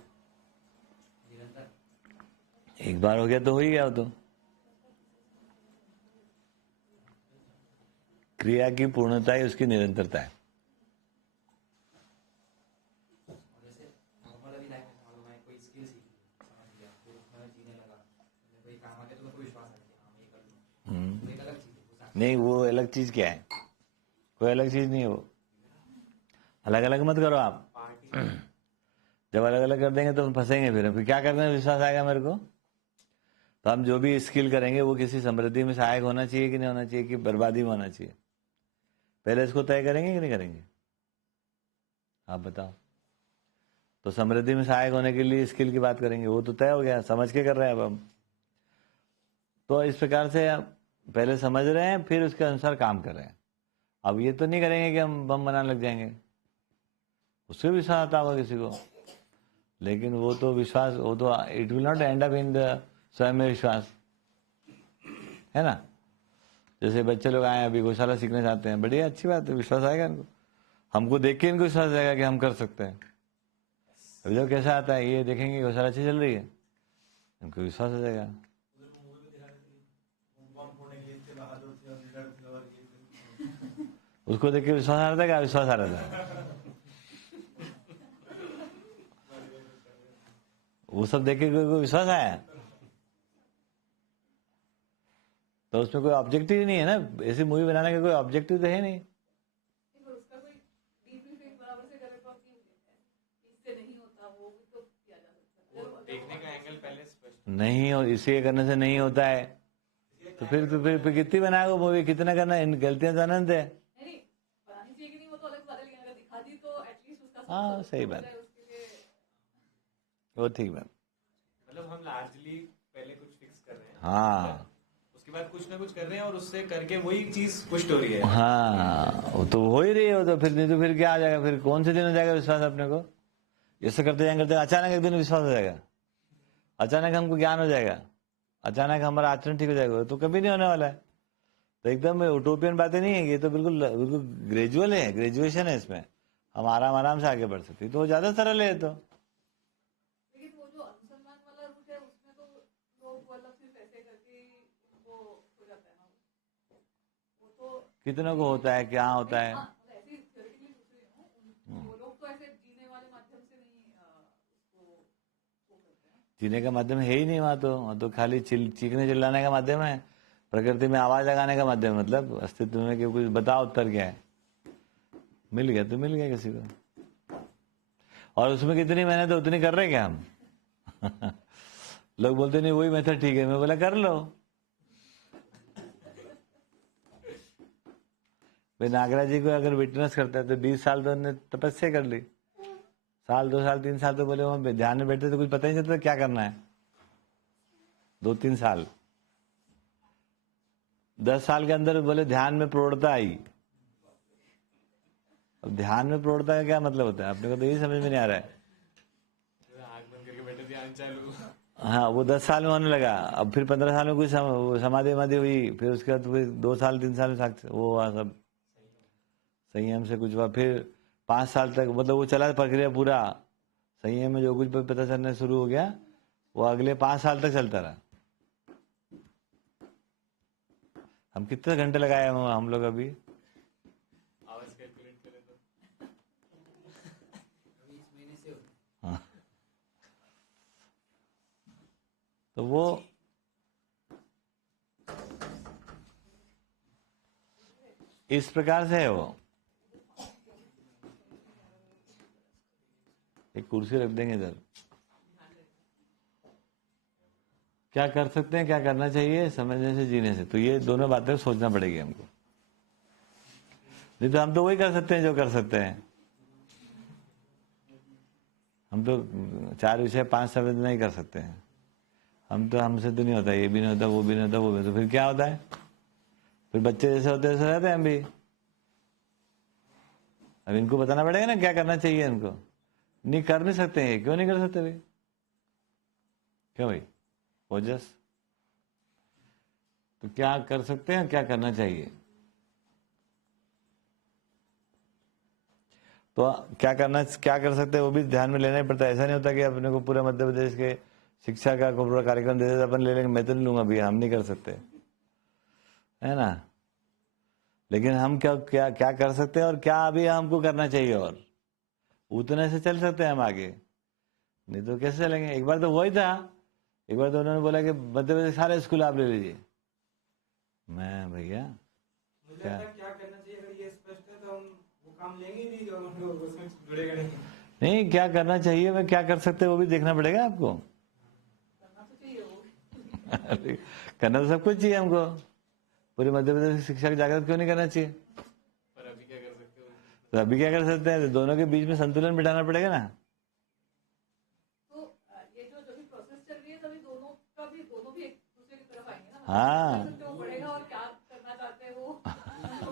निरंतर? एक बार हो गया तो हो ही गया। वो तो क्रिया की पूर्णता ही उसकी निरंतरता है। और जैसे नॉर्मल अभी लाइफ में समझो, मैं कोई स्किल सीख ली, समझ लिया, फिर उसमें मैं जीने लगा, कोई काम आ गया तो मैं कोई विश्वास आ गया, हाँ मैं ये कर लूँ, तो एक अलग चीज है वो साक्षात्कार। नहीं, वो अलग चीज क्या है, कोई अलग चीज नहीं है वो। अलग अलग मत करो आप। जब अलग अलग कर देंगे तो हम फंसेंगे, फिर क्या करने में विश्वास आएगा मेरे को। तो हम जो भी स्किल करेंगे वो किसी समृद्धि में सहायक होना चाहिए कि नहीं होना चाहिए, कि बर्बादी में होना चाहिए, पहले इसको तय करेंगे कि नहीं करेंगे, आप बताओ। तो समृद्धि में सहायक होने के लिए स्किल की बात करेंगे, वो तो तय हो गया, समझ के कर रहे हैं अब हम। तो इस प्रकार से पहले समझ रहे हैं, फिर उसके अनुसार काम कर रहे हैं। अब ये तो नहीं करेंगे कि हम बम बनाने लग जाएंगे, उससे विश्वास आता होगा किसी को, लेकिन वो तो विश्वास, वो तो it will not and up in the स्वयं में विश्वास, है ना। जैसे बच्चे लोग आए अभी गौशाला सीखना चाहते हैं, बढ़िया अच्छी बात है, विश्वास आएगा इनको, हमको देख के इनको विश्वास आएगा कि हम कर सकते हैं। अभी लोग कैसा आता है, ये देखेंगे गौशाला अच्छी चल रही है, इनको विश्वास आ जाएगा। उसको देख के विश्वास आ रहा था, क्या विश्वास आ रहा था? वो सब देख के कोई विश्वास आया? तो उसमें कोई ऑब्जेक्टिव नहीं है ना, ऐसी मूवी बनाने का कोई ऑब्जेक्टिव तो है नहीं। पर उसका कोई डीप इफेक्ट बराबर से करे तो इससे नहीं होता, वो भी तो किया जा सकता है। वो देखने का एंगल पहले स्पष्ट नहीं, और इसी करने से नहीं होता है, तो फिर कितनी बनाएगा मूवी, कितना करना, इन गलतियां तो अनंत है। नहीं बनानी चाहिए कि नहीं वो तो अलग बात है, लेकिन अगर दिखा दी तो एटलीस्ट उसका हाँ सही बात, उसके लिए वो ठीक बात। मतलब हम लार्जली पहले कुछ फिक्स कर रहे हैं, हाँ उसके बाद कुछ ना कुछ कर रहे हैं और उससे करके वही चीज पुष्ट हो रही है। हाँ, वो तो हो ही रही है, वो तो फिर नहीं तो फिर क्या आ जाएगा, फिर कौन से दिन हो जाएगा विश्वास अपने को? जैसे करते जाएंगे अचानक एक दिन विश्वास हो जाएगा, अचानक हमको ज्ञान हो जाएगा, अचानक हमारा आचरण ठीक हो जाएगा, तो कभी नहीं होने वाला है। तो एकदम उटोपियन बातें नहीं है, ये तो बिल्कुल बिल्कुल ग्रेजुअल है, ग्रेजुएशन है इसमें, हम आराम से आगे बढ़ सकते हैं, तो वो ज्यादा सरल है। तो लेकिन वो जो अनुसंधान वाला रूट है उसमें तो लोग अलग से पैसे करके वो हो जाता है ना, वो तो कितनों को होता है, क्या होता है? ऐसे थियोरेटिकली पूछ रही हूँ, वो लोग तो ऐसे जीने वाले माध्यम से नहीं उसको वो करते हैं। जीने का माध्यम है ही नहीं वहाँ तो खाली चीखने चिल्लाने का माध्यम है, प्रकृति में आवाज लगाने का माध्यम, मतलब अस्तित्व में कि कुछ बताओ उत्तर क्या है, मिल गया तो मिल गया किसी को। और उसमें कितनी मेहनत है उतनी कर रहे क्या हम? लोग बोलते नहीं वही मेथड ठीक है, मैं बोला कर लो। भाई नागराज जी को अगर विटनेस करता है तो 20 साल तो उन्होंने तपस्या कर ली, साल 2 साल 3 साल तो बोले वहां ध्यान में बैठे तो कुछ पता ही नहीं चलता क्या करना है। 2-3 साल, 10 साल के अंदर बोले ध्यान में प्रौढ़ता आई। अब ध्यान में प्रौढ़ता का क्या मतलब होता है अपने को तो यही समझ में नहीं आ रहा है। आग बंद करके बैठे ध्यान चालू। हाँ, वो 10 साल में होने लगा, अब फिर 15 साल में कुछ समाधि हुई, फिर उसके बाद फिर 2 साल 3 साल में वो हुआ सब संयम से कुछ हुआ, फिर 5 साल तक मतलब वो चला प्रक्रिया पूरा, संयम में जो कुछ पता चलना शुरू हो गया वो अगले 5 साल तक चलता रहा। हम कितने घंटे लगाए हम लोग अभी? आवाज कैलकुलेट करें तो अभी इस महीने से हाँ, तो वो इस प्रकार से है। वो एक कुर्सी रख देंगे इधर, क्या कर सकते हैं, क्या करना चाहिए, समझने से जीने से, तो ये दोनों बातें सोचना पड़ेगी हमको, नहीं तो हम तो वही कर सकते हैं जो कर सकते हैं। हम तो 4 विषय 5 शब्द नहीं कर सकते हैं, हम तो हमसे तो नहीं होता, ये भी नहीं होता, वो भी नहीं होता, वो भी, तो फिर क्या होता है? फिर बच्चे जैसे होते वैसे रहते हैं हम भी। अब इनको बताना पड़ेगा ना क्या करना चाहिए इनको, नहीं कर नहीं सकते हैं, क्यों नहीं कर सकते भाई? क्यों भाई ओजस? तो क्या कर सकते हैं, क्या करना चाहिए? तो क्या कर सकते हैं वो भी ध्यान में लेना ही पड़ता है। ऐसा नहीं होता कि अपने को पूरे मध्य प्रदेश के शिक्षा का पूरा कार्यक्रम दे देते अपन ले लेंगे, मैं तो नहीं लूंगा भैया, हम नहीं कर सकते, है ना। लेकिन हम क्या कर सकते हैं और क्या अभी हमको करना चाहिए, और उतने से चल सकते हैं हम आगे, नहीं तो कैसे चलेंगे? एक बार तो वही था, एक बार तो उन्होंने बोला कि मध्य प्रदेश सारे स्कूल आप ले लीजिए। मैं भैया मुझे लगता है क्या करना चाहिए, अगर ये स्पष्ट है तो हम वो काम लेंगे ही नहीं जो हम उसमें जुड़ेगा नहीं, क्या करना चाहिए मैं क्या कर सकते हैं वो भी देखना पड़ेगा आपको। करना तो चाहिए वो। करना तो सब कुछ चाहिए हमको, पूरे मध्य प्रदेश की शिक्षा की जागृत क्यों नहीं करना चाहिए? पर अभी क्या कर सकते हो? तो अभी क्या कर सकते हैं? दोनों के बीच में संतुलन बिठाना पड़ेगा ना। तो ये जो भी प्रोसेस चल रही है तभी दोनों भी एक दूसरे की तरफ आएंगे ना। हाँ। तो बढ़ेगा और क्या करना चाहते हैं वो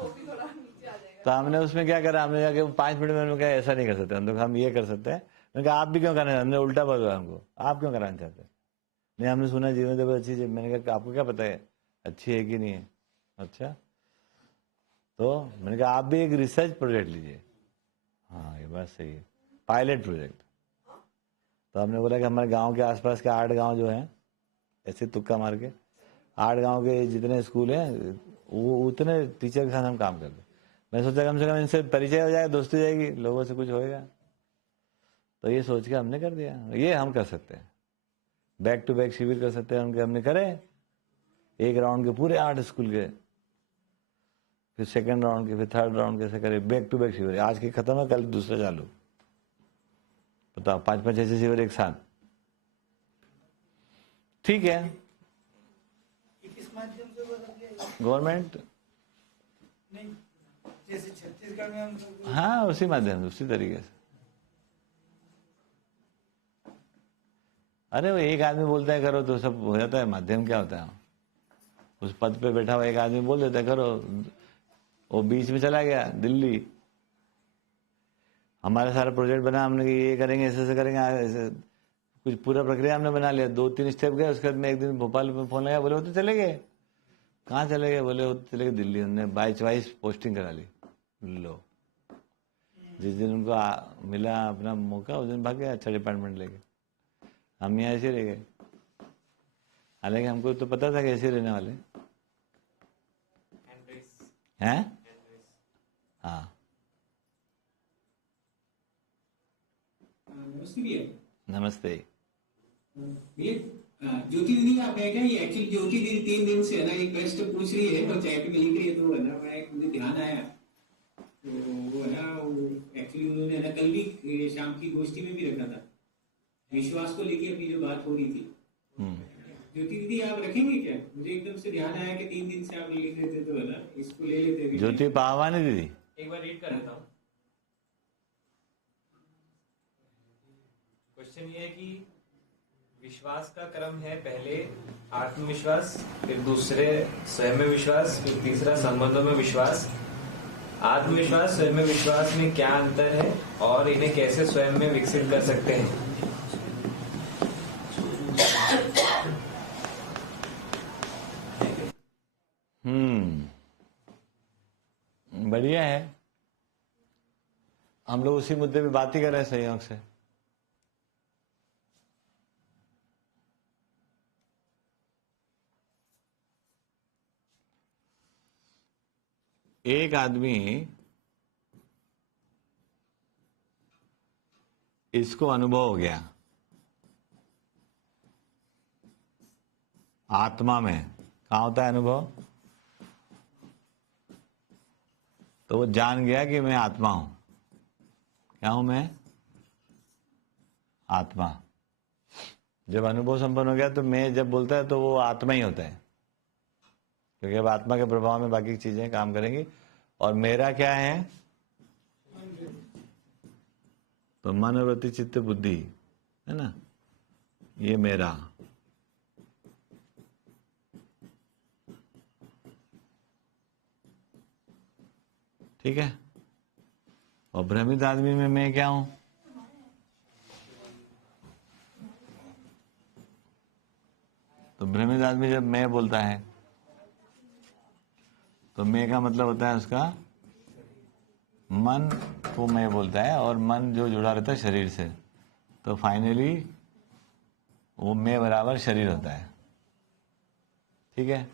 भी थोड़ा नीचे आ जाएगा। तो हमने उसमें क्या करा, हमने जाके 5 मिनट में उन्होंने कहा ऐसा नहीं कर सकते, हम ये कर सकते हैं। मैंने कहा आप भी क्यों कराना, हमने उल्टा बोला हमको, आप क्यों कराना चाहते हैं? नहीं हमने सुना जीवन तो अच्छी चीज। मैंने कहा आपको क्या पता है अच्छी है कि नहीं है? अच्छा, तो मैंने कहा आप भी एक रिसर्च प्रोजेक्ट लीजिए। हाँ ये बात सही है, पायलट प्रोजेक्ट। तो हमने बोला कि हमारे गांव के आसपास के 8 गांव जो हैं, ऐसे तुक्का मार के 8 गांव के जितने स्कूल हैं वो उतने टीचर के साथ हम काम करते। मैं सोचा कम से कम इनसे परिचय हो जाएगा, दोस्ती हो जाएगी, लोगों से कुछ होएगा। तो ये सोच के हमने कर दिया। ये हम कर सकते हैं, बैक टू बैक शिविर कर सकते हैं उनके। हमने करे एक राउंड के पूरे 8 स्कूल के, फिर सेकंड राउंड के, फिर थर्ड राउंड कैसे करे, बैक टू बैक शिविर। आज की खत्म है, कल दूसरा चालू। बताओ 5-5 6 शिविर एक साथ, ठीक है। किस माध्यम से गवर्नमेंट, नहीं जैसे छत्तीसगढ़ में हम सब हाँ उसी माध्यम से, उसी तरीके से। अरे वो एक आदमी बोलता है करो तो सब हो जाता है, माध्यम क्या होता है? उस पद पे बैठा हुआ एक आदमी बोल देता है करो, वो बीच में चला गया दिल्ली। हमारा सारा प्रोजेक्ट बना, हमने कि ये करेंगे, ऐसे करेंगे, ऐसे कुछ पूरा प्रक्रिया हमने बना लिया। 2-3 स्टेप गए, उसके बाद में एक दिन भोपाल में फोन लगाया, बोले वो तो चले गए। कहाँ चले गए? बोले वो तो चले गए दिल्ली, उन्होंने बाय चॉइस पोस्टिंग करा ली। लो, जिस दिन उनको मिला अपना मौका उस दिन भाग गया अच्छा डिपार्टमेंट लेके। हम यहाँ ऐसे रह गए, हालांकि हमको तो पता था कि ऐसे रहने वाले हैं। हाँ नमस्ते भैया। नमस्ते। ये ज्योति दीदी आप है क्या? ये एक्चुअली ज्योति दीदी 3 दिन से है ना एक क्वेश्चन पूछ रही है और चाय पे मिली गई है, तो है ना मुझे ध्यान आया। तो वो है ना, वो एक्चुअली उन्होंने ना कल भी शाम की गोष्ठी में भी रखा था, विश्वास को लेके अपनी जो बात हो रही थी। ज्योति दीदी आप रखेंगे क्या? मुझे एकदम से ध्यान आया कि 3 दिन से आप लिख रहे थे, तो है ना इसको ले लेते। ज्योति पावानी दीदी, एक बार रीड कर लेता हूँ। क्वेश्चन ये है कि विश्वास का क्रम है, पहले आत्मविश्वास, फिर दूसरे स्वयं में विश्वास, फिर तीसरा संबंधों में विश्वास। आत्मविश्वास स्वयं में विश्वास में क्या अंतर है और इन्हें कैसे स्वयं में विकसित कर सकते हैं? बढ़िया है। हम लोग उसी मुद्दे पे बात ही कर रहे हैं सहयोग से। एक आदमी इसको अनुभव हो गया आत्मा में। कहाँ होता है अनुभव? तो वो जान गया कि मैं आत्मा हूं। क्या हूं मैं? आत्मा। जब अनुभव संपन्न हो गया तो मैं जब बोलता है तो वो आत्मा ही होता है, क्योंकि अब आत्मा के प्रभाव में बाकी चीजें काम करेंगी। और मेरा क्या है? तो मन, वृत्ति, चित्त, बुद्धि है ना, ये मेरा। ठीक है। और भ्रमित आदमी में मैं क्या हूं? तो भ्रमित आदमी जब मैं बोलता है तो मैं का मतलब होता है उसका मन को मैं बोलता है, और मन जो जुड़ा रहता है शरीर से, तो फाइनली वो मैं बराबर शरीर होता है। ठीक है।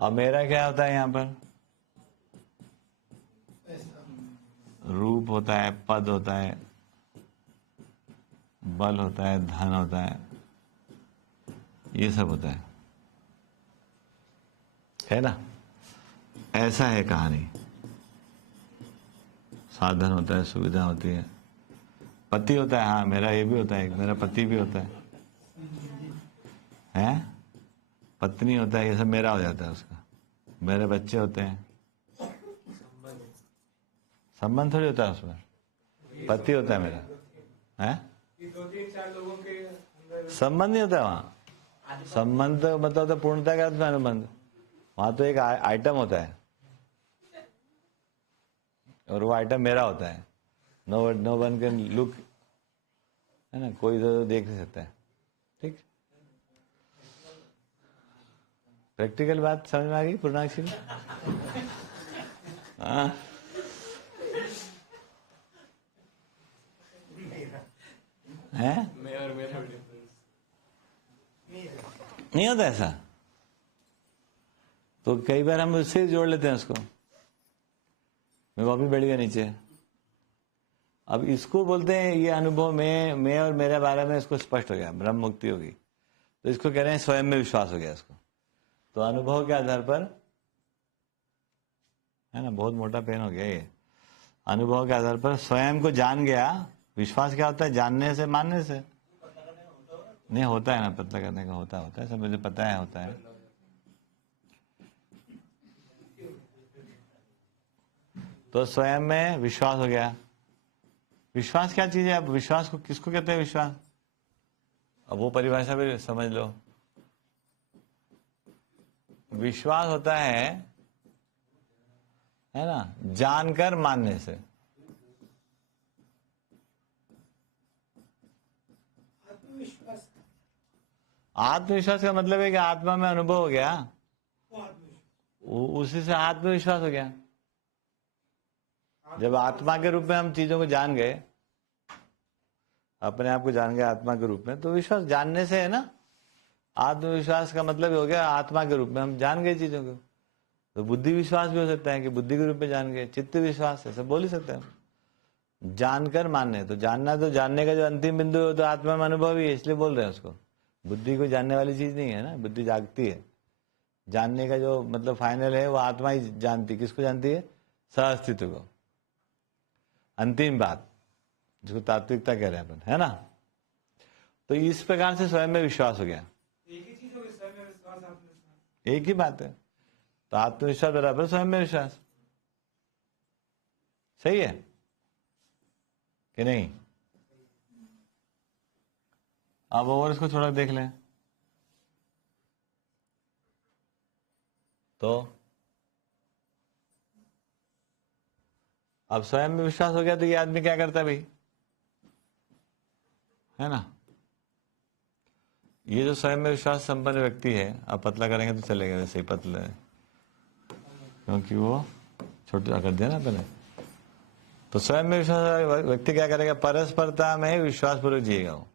और मेरा क्या होता है? यहां पर रूप होता है, पद होता है, बल होता है, धन होता है, ये सब होता है ना। ऐसा है कहानी। साधन होता है, सुविधा होती है, पति होता है। हाँ मेरा ये भी होता है, मेरा पति भी होता है, हैं? पत्नी होता है, ये सब मेरा हो जाता है उसका। मेरे बच्चे होते हैं, संबंध थोड़ी होता है उसमें, पति होता है मेरा, हैं? 2-3-4 लोगों के संबंध नहीं होता है वहां। संबंध मतलब होता है पूर्णता का अर्थ में अनुबंध। वहां तो एक आइटम होता है, और वो आइटम मेरा होता है। नो वन कैन लुक, है ना, कोई तो देख नहीं सकता है। ठीक, प्रैक्टिकल बात समझ में आ गई पूर्णाक्षी में? हाँ, है मैं और मेरा डिफरेंस नहीं होता ऐसा। तो कई बार हम उससे जोड़ लेते हैं उसको। मैं वापिस बैठ गया नीचे। अब इसको बोलते हैं ये अनुभव में मैं और मेरे बारे में इसको स्पष्ट हो गया, ब्रह्म मुक्ति होगी। तो इसको कह रहे हैं स्वयं में विश्वास हो गया इसको। तो अनुभव के आधार पर, है ना, बहुत मोटा पेन हो गया ये। अनुभव के आधार पर स्वयं को जान गया। विश्वास क्या होता है? जानने से, मानने से नहीं होता है ना, पता करने का होता है, सब मुझे पता है, होता है। तो स्वयं में विश्वास हो गया। विश्वास क्या चीज है? अब विश्वास को किसको कहते हैं विश्वास? अब वो परिभाषा भी समझ लो। विश्वास होता है ना, जानकर मानने से। आत्मविश्वास का मतलब है कि आत्मा में अनुभव हो गया, उसी से आत्मविश्वास हो गया। जब आत्मा के रूप में हम चीजों को जान गए, अपने आप को जान गए आत्मा के रूप में, तो विश्वास जानने से है ना। आत्मविश्वास का मतलब हो गया आत्मा के रूप में हम जान गए चीजों को। तो बुद्धि विश्वास भी हो सकता है कि बुद्धि के रूप में जान गए, चित्त विश्वास ऐसा बोल ही सकते हैं। जानकर मानने, तो जानना, तो जानने का जो अंतिम बिंदु है तो आत्मा में अनुभव ही है, इसलिए बोल रहे हैं उसको। बुद्धि को जानने वाली चीज नहीं है ना, बुद्धि जागती है। जानने का जो मतलब फाइनल है वो आत्मा ही जानती। किसको जानती है? सह-अस्तित्व को। अंतिम बात जिसको तात्विकता कह रहे हैं अपन, है ना। तो इस प्रकार से स्वयं में विश्वास हो गया। एक ही चीज हो गई, स्वयं में विश्वास, आत्मविश्वास। एक ही बात है। तो आत्मविश्वास बराबर स्वयं में विश्वास। सही है कि नहीं? अब और इसको थोड़ा देख लें तो अब स्वयं में विश्वास हो गया तो ये आदमी क्या करता है भाई, है ना। ये जो स्वयं में विश्वास संपन्न व्यक्ति है, अब पतला करेंगे तो चलेगा, वैसे ही पतला है क्योंकि वो छोटा कर दिया ना पहले। तो स्वयं में विश्वास व्यक्ति क्या करेगा? परस्परता में विश्वास पूर्वक जिएगा वो।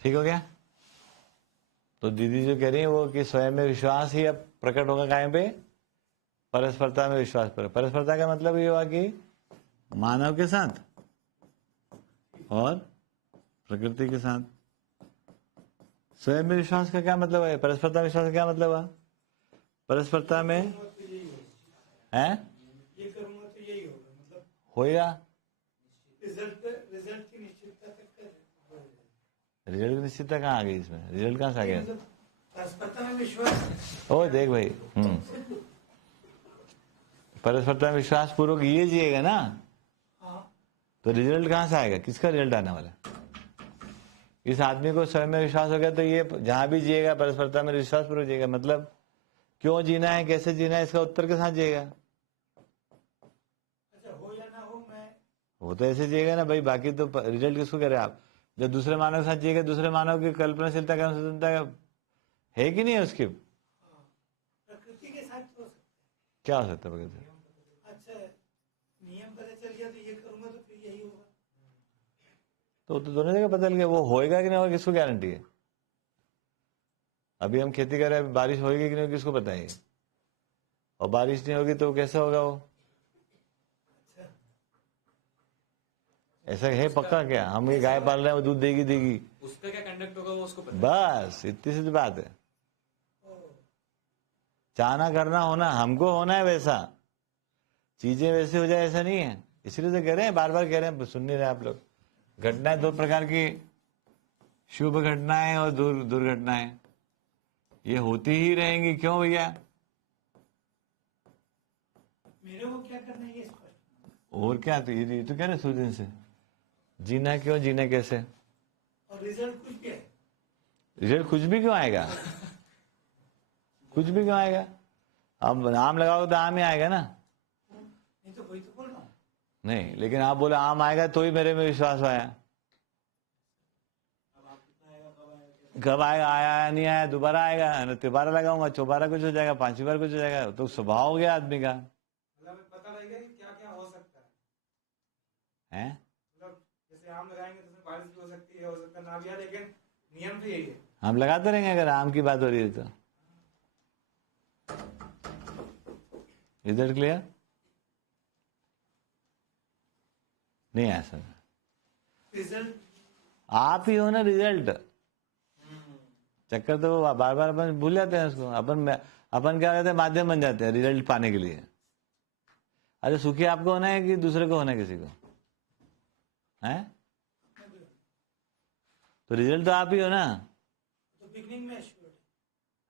ठीक हो गया? तो दीदी जो कह रही है वो कि स्वयं में विश्वास ही अब प्रकट होगा कहाँ पे? परस्परता में विश्वास पर। परस्परता का मतलब ये हुआ कि मानव के साथ और प्रकृति के साथ। स्वयं में विश्वास का क्या मतलब है? परस्परता विश्वास का क्या मतलब है? परस्परता में है ये करूंगा तो यही होगा, मतलब होएगा। रिजल्ट की निश्चितता तक रिजल्ट की निश्चितता कहाँ आ गई इसमें? रिजल्ट कहाँ से आ गया? परस्परता में विश्वास। ओ देख भाई, परस्परता में विश्वास पूर्वक ये जिएगा ना, तो रिजल्ट कहाँ से आएगा? किसका रिजल्ट आने वाला है? इस आदमी को स्वयं में विश्वास हो गया तो ये जहां भी जिएगा परस्परता में विश्वास पूर्वक जिएगा। मतलब क्यों जीना है, कैसे जीना है, इसका उत्तर के साथ जिएगा। अच्छा, हो या ना हो, मैं वो तो ऐसे जिएगा ना भाई। बाकी तो रिजल्ट किसको करे आप? जब दूसरे मानव के साथ जिएगा, दूसरे मानव की कल्पनाशीलता का स्वतंत्रता है कि नहीं है उसकी? प्रकृति के साथ हो सकता है। क्या हो सकता है प्रकृति? अच्छा, नियम पता चल गया तो ये करूंगा तो फिर यही होगा। तो दोनों जगह पता चल गया। वो होएगा कि नहीं होगा किसको गारंटी है? अभी हम खेती कर रहे हैं, बारिश होगी कि नहीं किसको पता है? और बारिश नहीं होगी तो कैसे होगा वो? ऐसा है पक्का क्या? हम ये गाय पाल रहे हैं, वो दूध देगी उसका क्या कंडक्ट होगा वो उसको पता है। बस इतनी सी बात है। चाहना करना होना, हमको होना है वैसा, चीजें वैसे हो जाए ऐसा नहीं है। इसलिए तो कह रहे हैं, बार बार कह रहे हैं, सुन नहीं रहे आप लोग। घटनाएं दो प्रकार की, शुभ घटनाएं और दुर्घटनाएं, ये होती ही रहेंगी। क्यों भैया? मेरे को क्या करना है ये स्पष्ट। और क्या? तो ये तो कह रहे शुरू दिन से जीना क्यों, जीना कैसे, और रिजल्ट कुछ भी है। रिजल्ट कुछ भी क्यों आएगा? कुछ भी क्यों आएगा? अब आम लगाओगे तो आम ही आएगा ना। नहीं तो वही तो बोल रहा हूँ। नहीं, लेकिन आप बोले आम आएगा तो ही मेरे में विश्वास आया। अब आप कितना आएगा, कब आएगा, कब आएगा, आया नहीं आया, दोबारा आएगा, दोबारा लगाऊंगा, चौबारा कुछ हो जाएगा, 5वीं बार कुछ हो जाएगा। तो स्वभाव हो गया आदमी का, मतलब पता लगेगा कि क्या क्या हो सकता है। है? मतलब जैसे आम लगाएंगे तो उसमें बारिश भी हो सकती है, हो सकता है ना भी आए, लेकिन नियम तो यही है। हम लगाते रहेंगे अगर आम की बात हो रही है तो। इधर क्लियर नहीं है सर? रिजल्ट आप ही हो ना रिजल्ट। चक्कर तो वो बार बार अपन भूल जाते हैं उसको। अपन क्या कहते हैं, माध्यम बन जाते हैं रिजल्ट पाने के लिए। अरे सुखी आपको होना है कि दूसरे को होना है, किसी को है? तो रिजल्ट तो आप ही हो ना, तो बिगनिंग में एश्योर्ड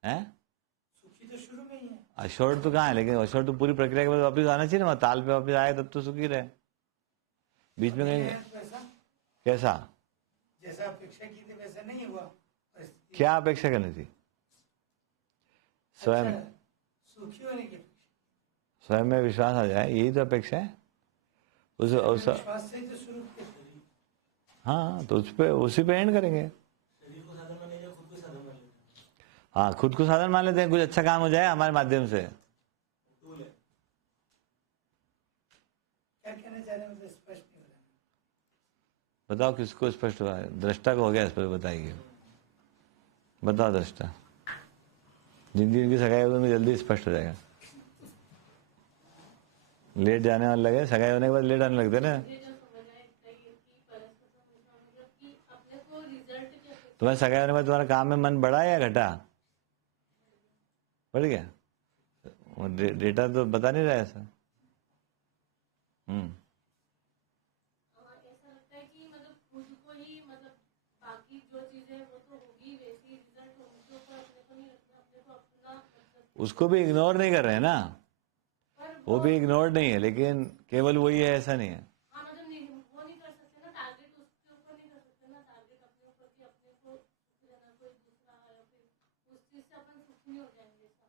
है? सुखी तो शुरू में ही है। अश्योर्ड तो कहाँ है, लेकिन अश्योर्ड तो पूरी प्रक्रिया के बाद वापिस आना चाहिए ना, ताल पे वापिस आए तब तो सुखी रहे। बीच में कहीं वैसा कैसा, जैसा अपेक्षा की थी वैसा नहीं हुआ। परिस्थिति क्या अपेक्षा करनी थी? स्वयं अच्छा, सुखी होने की अपेक्षा। स्वयं में विश्वास आ जाए, यही तो अपेक्षा है। उस विश्वास से ही तो शुरू किया। हाँ, तो उस पे उसी पे एंड करेंगे। शरीर को साधन मानेगा, खुद को साधन मान लेगा। हाँ, खुद को साधन मान लेते हैं, कुछ अच्छा काम हो जाए हमारे माध्यम से। टूल है। क्या कहना चाह रहे हैं, मुझे स्पष्ट नहीं हो रहा। बताओ किसको स्पष्ट हुआ है? दृष्टा को हो गया, इस पर बताइए। बताओ दृष्टा, जिंदगी की सगाई में जल्दी स्पष्ट हो जाएगा। लेट जाने वाले लगे, सगाई होने के बाद लेट आने लगते ना। तुम्हारे सगाई होने के बाद तुम्हारा काम में मन बढ़ा या घटा? बढ़ गया। डेटा तो बता नहीं रहा है ऐसा। ऐसा लगता है कि मतलब खुद को ही, मतलब बाकी जो चीजें वो तो होगी, वैसी रिजल्ट उनके ऊपर अपने को नहीं रखना, अपने को अपना मतलब। उसको भी इग्नोर नहीं कर रहे हैं ना, वो भी इग्नोर नहीं है, लेकिन केवल वही है ऐसा नहीं है। हाँ, मतलब वो नहीं कर सकते ना, टारगेट उसके ऊपर नहीं कर सकते ना, टारगेट अपने ऊपर कि अपने को सुखी रहना, कोई दूसरा या फिर उस चीज से अपन सुखी नहीं हो जाएंगे। ऐसा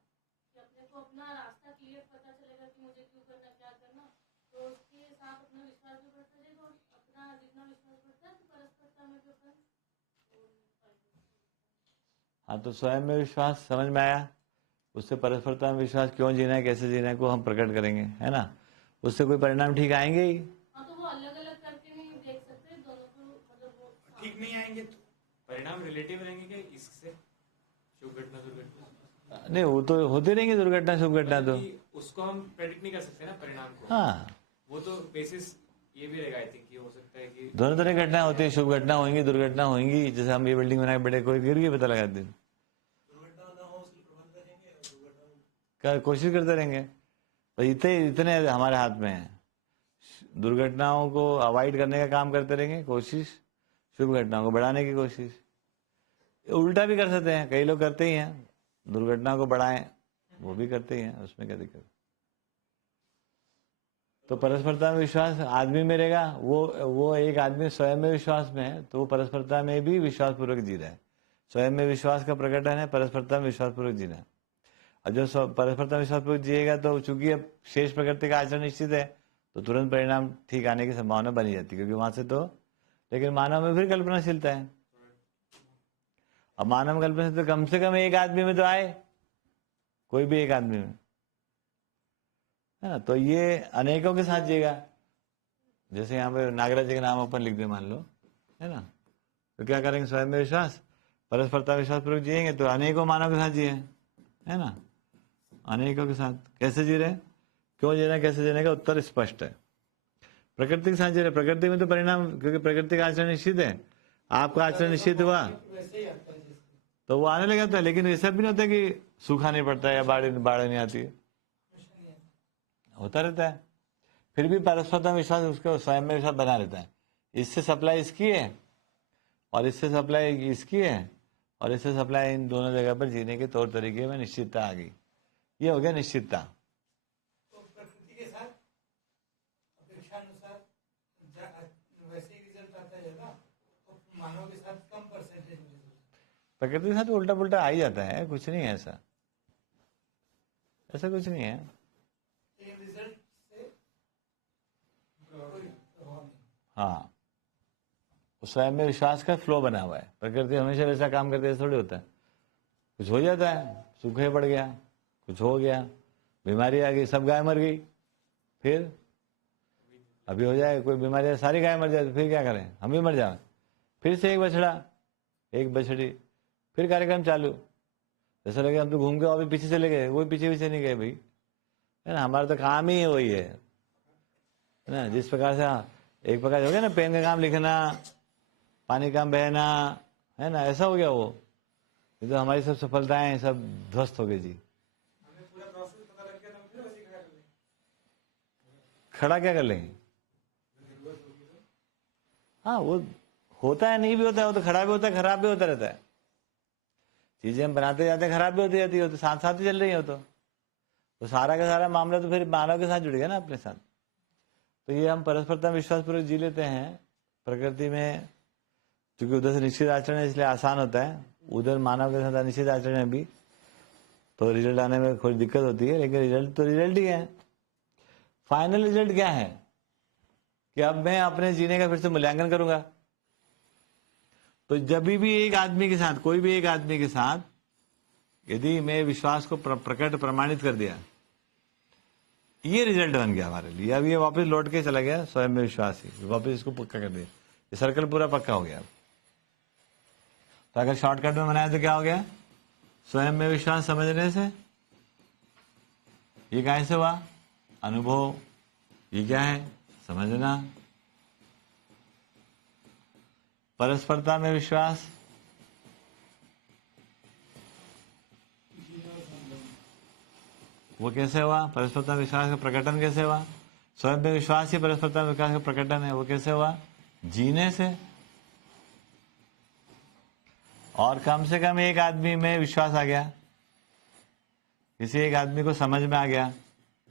कि अपने को अपना रास्ता क्लियर पता चलेगा कि मुझे क्यों करना, क्या करना, तो उसके साथ अपना विश्वास भी बढ़ता जाएगा, और अपना जितना विश्वास बढ़ता है तो परस्परता में भी अपन। हाँ, तो स्वयं में विश्वास समझ में आया, उससे परस्परता में विश्वास क्यों जीना है, कैसे जीना है को हम प्रकट करेंगे, है ना? उससे कोई परिणाम ठीक आएंगे ही। हाँ, तो वो अलग अलग करके नहीं देख सकते दोनों को, मतलब वो ठीक नहीं आएंगे तो परिणाम रिलेटिव रहेंगे क्या इससे? शुभ घटना दुर्घटना नहीं, वो तो होती रहेंगी दुर्घटना शुभ घटना तो। उसको हम प्रेडिक्ट नहीं कर सकते ना परिणाम को। हाँ, वो तो बेसिस ये भी रहेगा, आई थिंक ये हो सकता है कि दोनों तरह की घटना होती है, शुभ घटना होंगी, दुर्घटना होंगी। जैसे हम ये बिल्डिंग बनाए बैठे, कोई गिर गई पता लगा दिन, दुर्घटना ना हो उसकी प्रबंध करेंगे, दुर्घटना कोशिश करते रहेंगे। तो इतने हमारे हाथ में है, दुर्घटनाओं को अवॉइड करने का काम करते रहेंगे, कोशिश शुभ घटनाओं को बढ़ाने की कोशिश। उल्टा भी कर सकते हैं, कई लोग करते ही हैं, दुर्घटना को बढ़ाएं, वो भी करते ही हैं, उसमें क्या दिक्कत? तो परस्परता में विश्वास आदमी में रहेगा। वो एक आदमी स्वयं में विश्वास में है, तो वो परस्परता में भी विश्वास पूर्वक जी रहा है। स्वयं में विश्वास का प्रकटन है, परस्परता में विश्वास पूर्वक जीना है। और जो परस्परता में विश्वास पूर्वक जिएगा, तो चूंकि अब शेष प्रकृति का आचरण निश्चित है, तो तुरंत परिणाम ठीक आने की संभावना बनी जाती है, क्योंकि वहां से तो। लेकिन मानव में फिर कल्पनाशीलता है। अब मानव कल्पना से तो कम से कम एक आदमी में तो आए, कोई भी एक आदमी में, है ना? तो ये अनेकों के साथ जिएगा। जैसे यहाँ पे नागराज जी के नाम अपन लिख दे मान लो, है ना? तो क्या करेंगे? स्वयं में विश्वास, परस्परता विश्वास पूर्वक जिएंगे, तो अनेकों मानव के साथ जिए, है ना? अनेकों के साथ कैसे जी रहे, क्यों जी रहे, कैसे जीने का उत्तर स्पष्ट है। प्रकृति के साथ जी रहे, प्रकृति में तो परिणाम, क्योंकि प्रकृति का आचरण निश्चित है, आपका आचरण निश्चित हुआ वैसे ही आता है जैसे। तो वो आने लग जाता है। लेकिन ऐसा भी नहीं होता कि सूखा नहीं पड़ता है या बाढ़ नहीं आती है, होता रहता है। फिर भी परस्परता में विश्वास उसके स्वयं में विश्वास बना रहता है। इससे सप्लाई इसकी है और इससे सप्लाई इसकी है और इससे सप्लाई, इन दोनों जगह पर जीने के तौर तरीके में निश्चितता आ गई। ये हो गया निश्चितता। तो प्रकृति के साथ अपेक्षा अनुसार वैसे ही रिजल्ट आता है ज्यादा, तो मानव के साथ कम परसेंटेज में। प्रकृति के साथ उल्टा पुल्टा आ ही जाता है, कुछ नहीं है ऐसा। ऐसा कुछ नहीं है। हाँ, उस स्वयं में विश्वास का फ्लो बना हुआ है। प्रकृति हमेशा वैसा काम करते थोड़ी होता है। कुछ हो जाता है, सूखे पड़ गया, कुछ हो गया, बीमारी आ गई, सब गाय मर गई, फिर अभी हो जाए कोई बीमारी, सारी गाय मर जाए तो फिर क्या करें, हम भी मर जाए, फिर से एक बछड़ा, एक बछड़ी, फिर कार्यक्रम चालू। जैसा लगे हम तो घूम के और भी पीछे चले गए, वो पीछे पीछे नहीं गए भाई, है ना। हमारा तो काम ही वही है ना। जिस प्रकार से एक प्रकार हो गया ना, पेन का काम लिखना, पानी का बहना, है ना, ऐसा हो गया वो। ये तो हमारी सब सफलताएं सब ध्वस्त हो गई जी। खड़ा क्या कर लेंगे? हाँ, वो होता है, नहीं भी होता है, वो तो खड़ा भी होता है, खराब भी होता रहता है। चीजें हम बनाते जाते हैं, खराब भी होती जाती है, तो साथ साथ ही चल रही है। तो सारा का सारा मामला तो फिर मानव के साथ जुड़ गया ना, अपने साथ। तो ये हम परस्परता विश्वास पूर्वक जी लेते हैं प्रकृति में, क्योंकि उधर से निश्चित आचरण है इसलिए आसान होता है। उधर मानव के साथ अनिश्चित आचरण है भी, तो रिजल्ट आने में थोड़ी दिक्कत होती है, लेकिन रिजल्ट तो रिजल्ट ही है। फाइनल रिजल्ट क्या है कि अब मैं अपने जीने का फिर से मूल्यांकन करूंगा। तो जब भी एक आदमी के साथ, कोई भी एक आदमी के साथ यदि मैं विश्वास को प्रकट प्रमाणित कर दिया, ये रिजल्ट बन गया हमारे लिए। अब ये वापस लौट के चला गया स्वयं में विश्वास ही, वापस इसको पक्का कर दिया, ये सर्कल पूरा पक्का हो गया। तो अगर शॉर्टकट में बनाया तो क्या हो गया? स्वयं में विश्वास समझने से ये कैसे हुआ? अनुभव। ये क्या है? समझना। परस्परता में विश्वास, वो कैसे हुआ? परस्परता में विश्वास का प्रकटन कैसे हुआ? स्वयं में विश्वास ही परस्परता में विश्वास का प्रकटन है। वो कैसे हुआ? जीने से। और कम से कम एक आदमी में विश्वास आ गया, किसी एक आदमी को समझ में आ गया,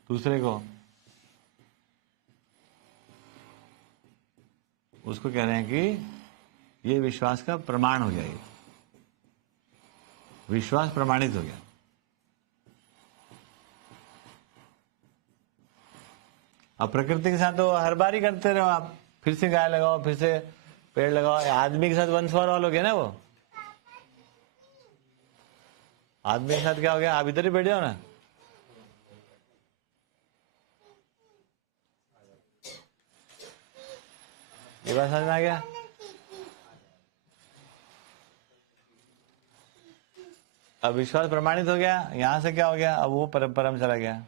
दूसरे को, उसको कह रहे हैं कि ये विश्वास का प्रमाण हो गया, ये विश्वास प्रमाणित हो गया। अब प्रकृति के साथ तो हर बार ही करते रहो आप, फिर से गाय लगाओ, फिर से पेड़ लगाओ। आदमी के साथ वंश फॉर ऑल हो गया ना। वो आदमी के साथ क्या हो गया? आप इधर ही बैठ जाओ ना। ये बात समझ में आ गया? अब विश्वास प्रमाणित हो गया, यहां से क्या हो गया? अब वो परंपरा में चला गया।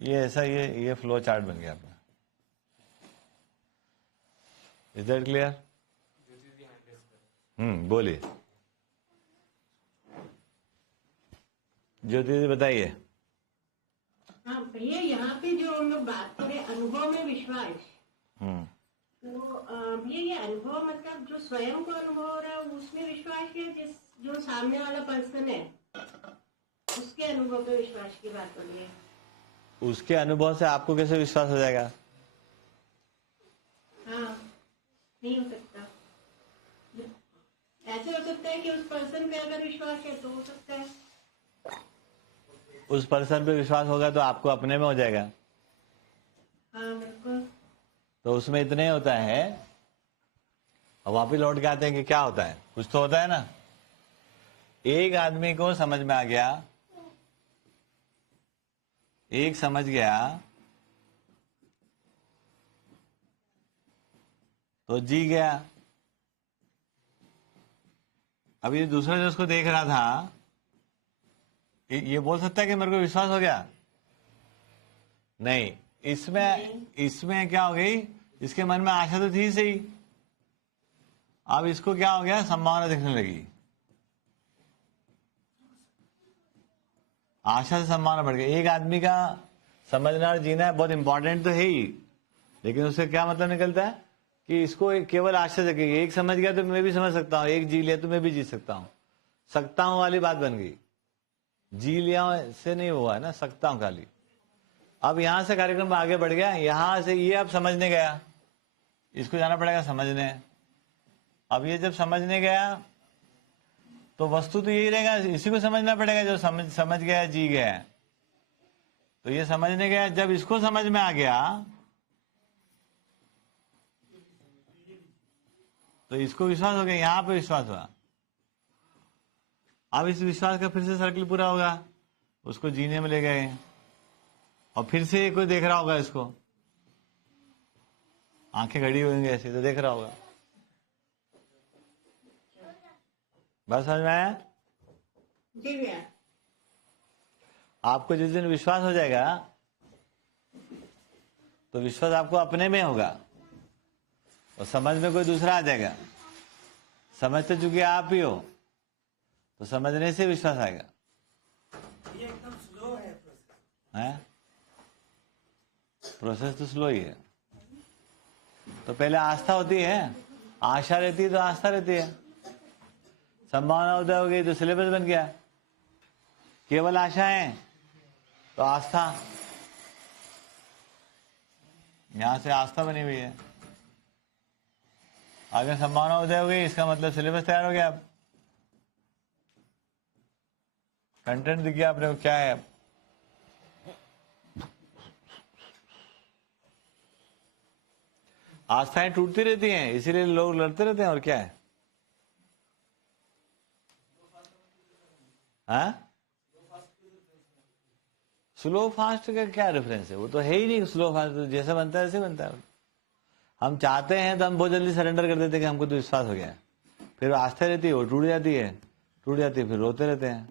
ये ऐसा ये फ्लो चार्ट बन गया अपना। Is that clear? बोलिए ज्योति जी, बताइए। हाँ भैया, यहाँ पे जो हम लोग बात करें अनुभव में विश्वास, तो भैया ये अनुभव मतलब जो स्वयं को अनुभव हो रहा है उसमें विश्वास है, जो सामने वाला पर्सन है उसके अनुभव पे विश्वास की बात हो रही है। उसके अनुभव से आपको कैसे विश्वास हो जाएगा? हाँ, नहीं हो सकता। ऐसे हो सकता है कि उस पर्सन पे अगर विश्वास है तो हो सकता है। उस पर्सन पे विश्वास होगा तो आपको अपने में हो जाएगा। हाँ बिल्कुल। तो उसमें इतने होता है। अब वापिस लौट के आते हैं कि क्या होता है, कुछ तो होता है ना। एक आदमी को समझ में आ गया, एक समझ गया तो जी गया। अब ये दूसरा जो उसको देख रहा था, ये बोल सकता है कि मेरे को विश्वास हो गया? नहीं। इसमें क्या हो गई? इसके मन में आशा तो थी सही, अब इसको क्या हो गया? संभावना दिखने लगी। आशा से संभावना बढ़ गई। एक आदमी का समझना और जीना बहुत इंपॉर्टेंट तो है ही, लेकिन उससे क्या मतलब निकलता है कि इसको केवल आशा जगेगी। एक समझ गया तो मैं भी समझ सकता हूँ, एक जी लिया तो मैं भी जी सकता हूँ वाली बात बन गई। जी लिया से नहीं हुआ है ना, सकता हूँ खाली। अब यहां से कार्यक्रम आगे बढ़ गया, यहां से ये अब समझने गया, इसको जाना पड़ेगा समझने। अब ये जब समझने गया तो वस्तु तो यही रहेगा, इसी को समझना पड़ेगा जो समझ गया, जी गया। तो ये समझने गया, जब इसको समझ में आ गया तो इसको विश्वास हो गया, यहां पे विश्वास हुआ। अब इस विश्वास का फिर से सर्कल पूरा होगा, उसको जीने में ले गए और फिर से कोई देख रहा होगा इसको, आंखें घड़ी होंगी ऐसी तो देख रहा होगा। बात समझ में आया? जी भैया। आपको जिस दिन विश्वास हो जाएगा तो विश्वास आपको अपने में होगा और समझ में कोई दूसरा आ जाएगा। समझ तो चूंकि आप ही हो तो समझने से विश्वास आएगा। ये एकदम स्लो है प्रोसेस तो स्लो ही है। तो पहले आस्था होती है, आशा रहती है तो आस्था रहती है, संभावना उदय हो गई तो सिलेबस बन गया। केवल आशा है तो आस्था, यहां से आस्था बनी हुई है। आगे संभावना उदय हो गई, इसका मतलब सिलेबस तैयार हो गया। अब कंटेंट दिख गया आपने को क्या है। अब आस्थाएं टूटती रहती हैं, इसीलिए लोग लड़ते रहते हैं। और क्या है? स्लो फास्ट का क्या रेफरेंस है? वो तो है ही नहीं। स्लो फास्ट तो जैसा बनता है ऐसे बनता है। हम चाहते हैं तो हम बहुत जल्दी सरेंडर कर देते हैं कि हमको तो विश्वास हो गया है। फिर आस्था रहती है, वो टूट जाती है, फिर रोते रहते हैं।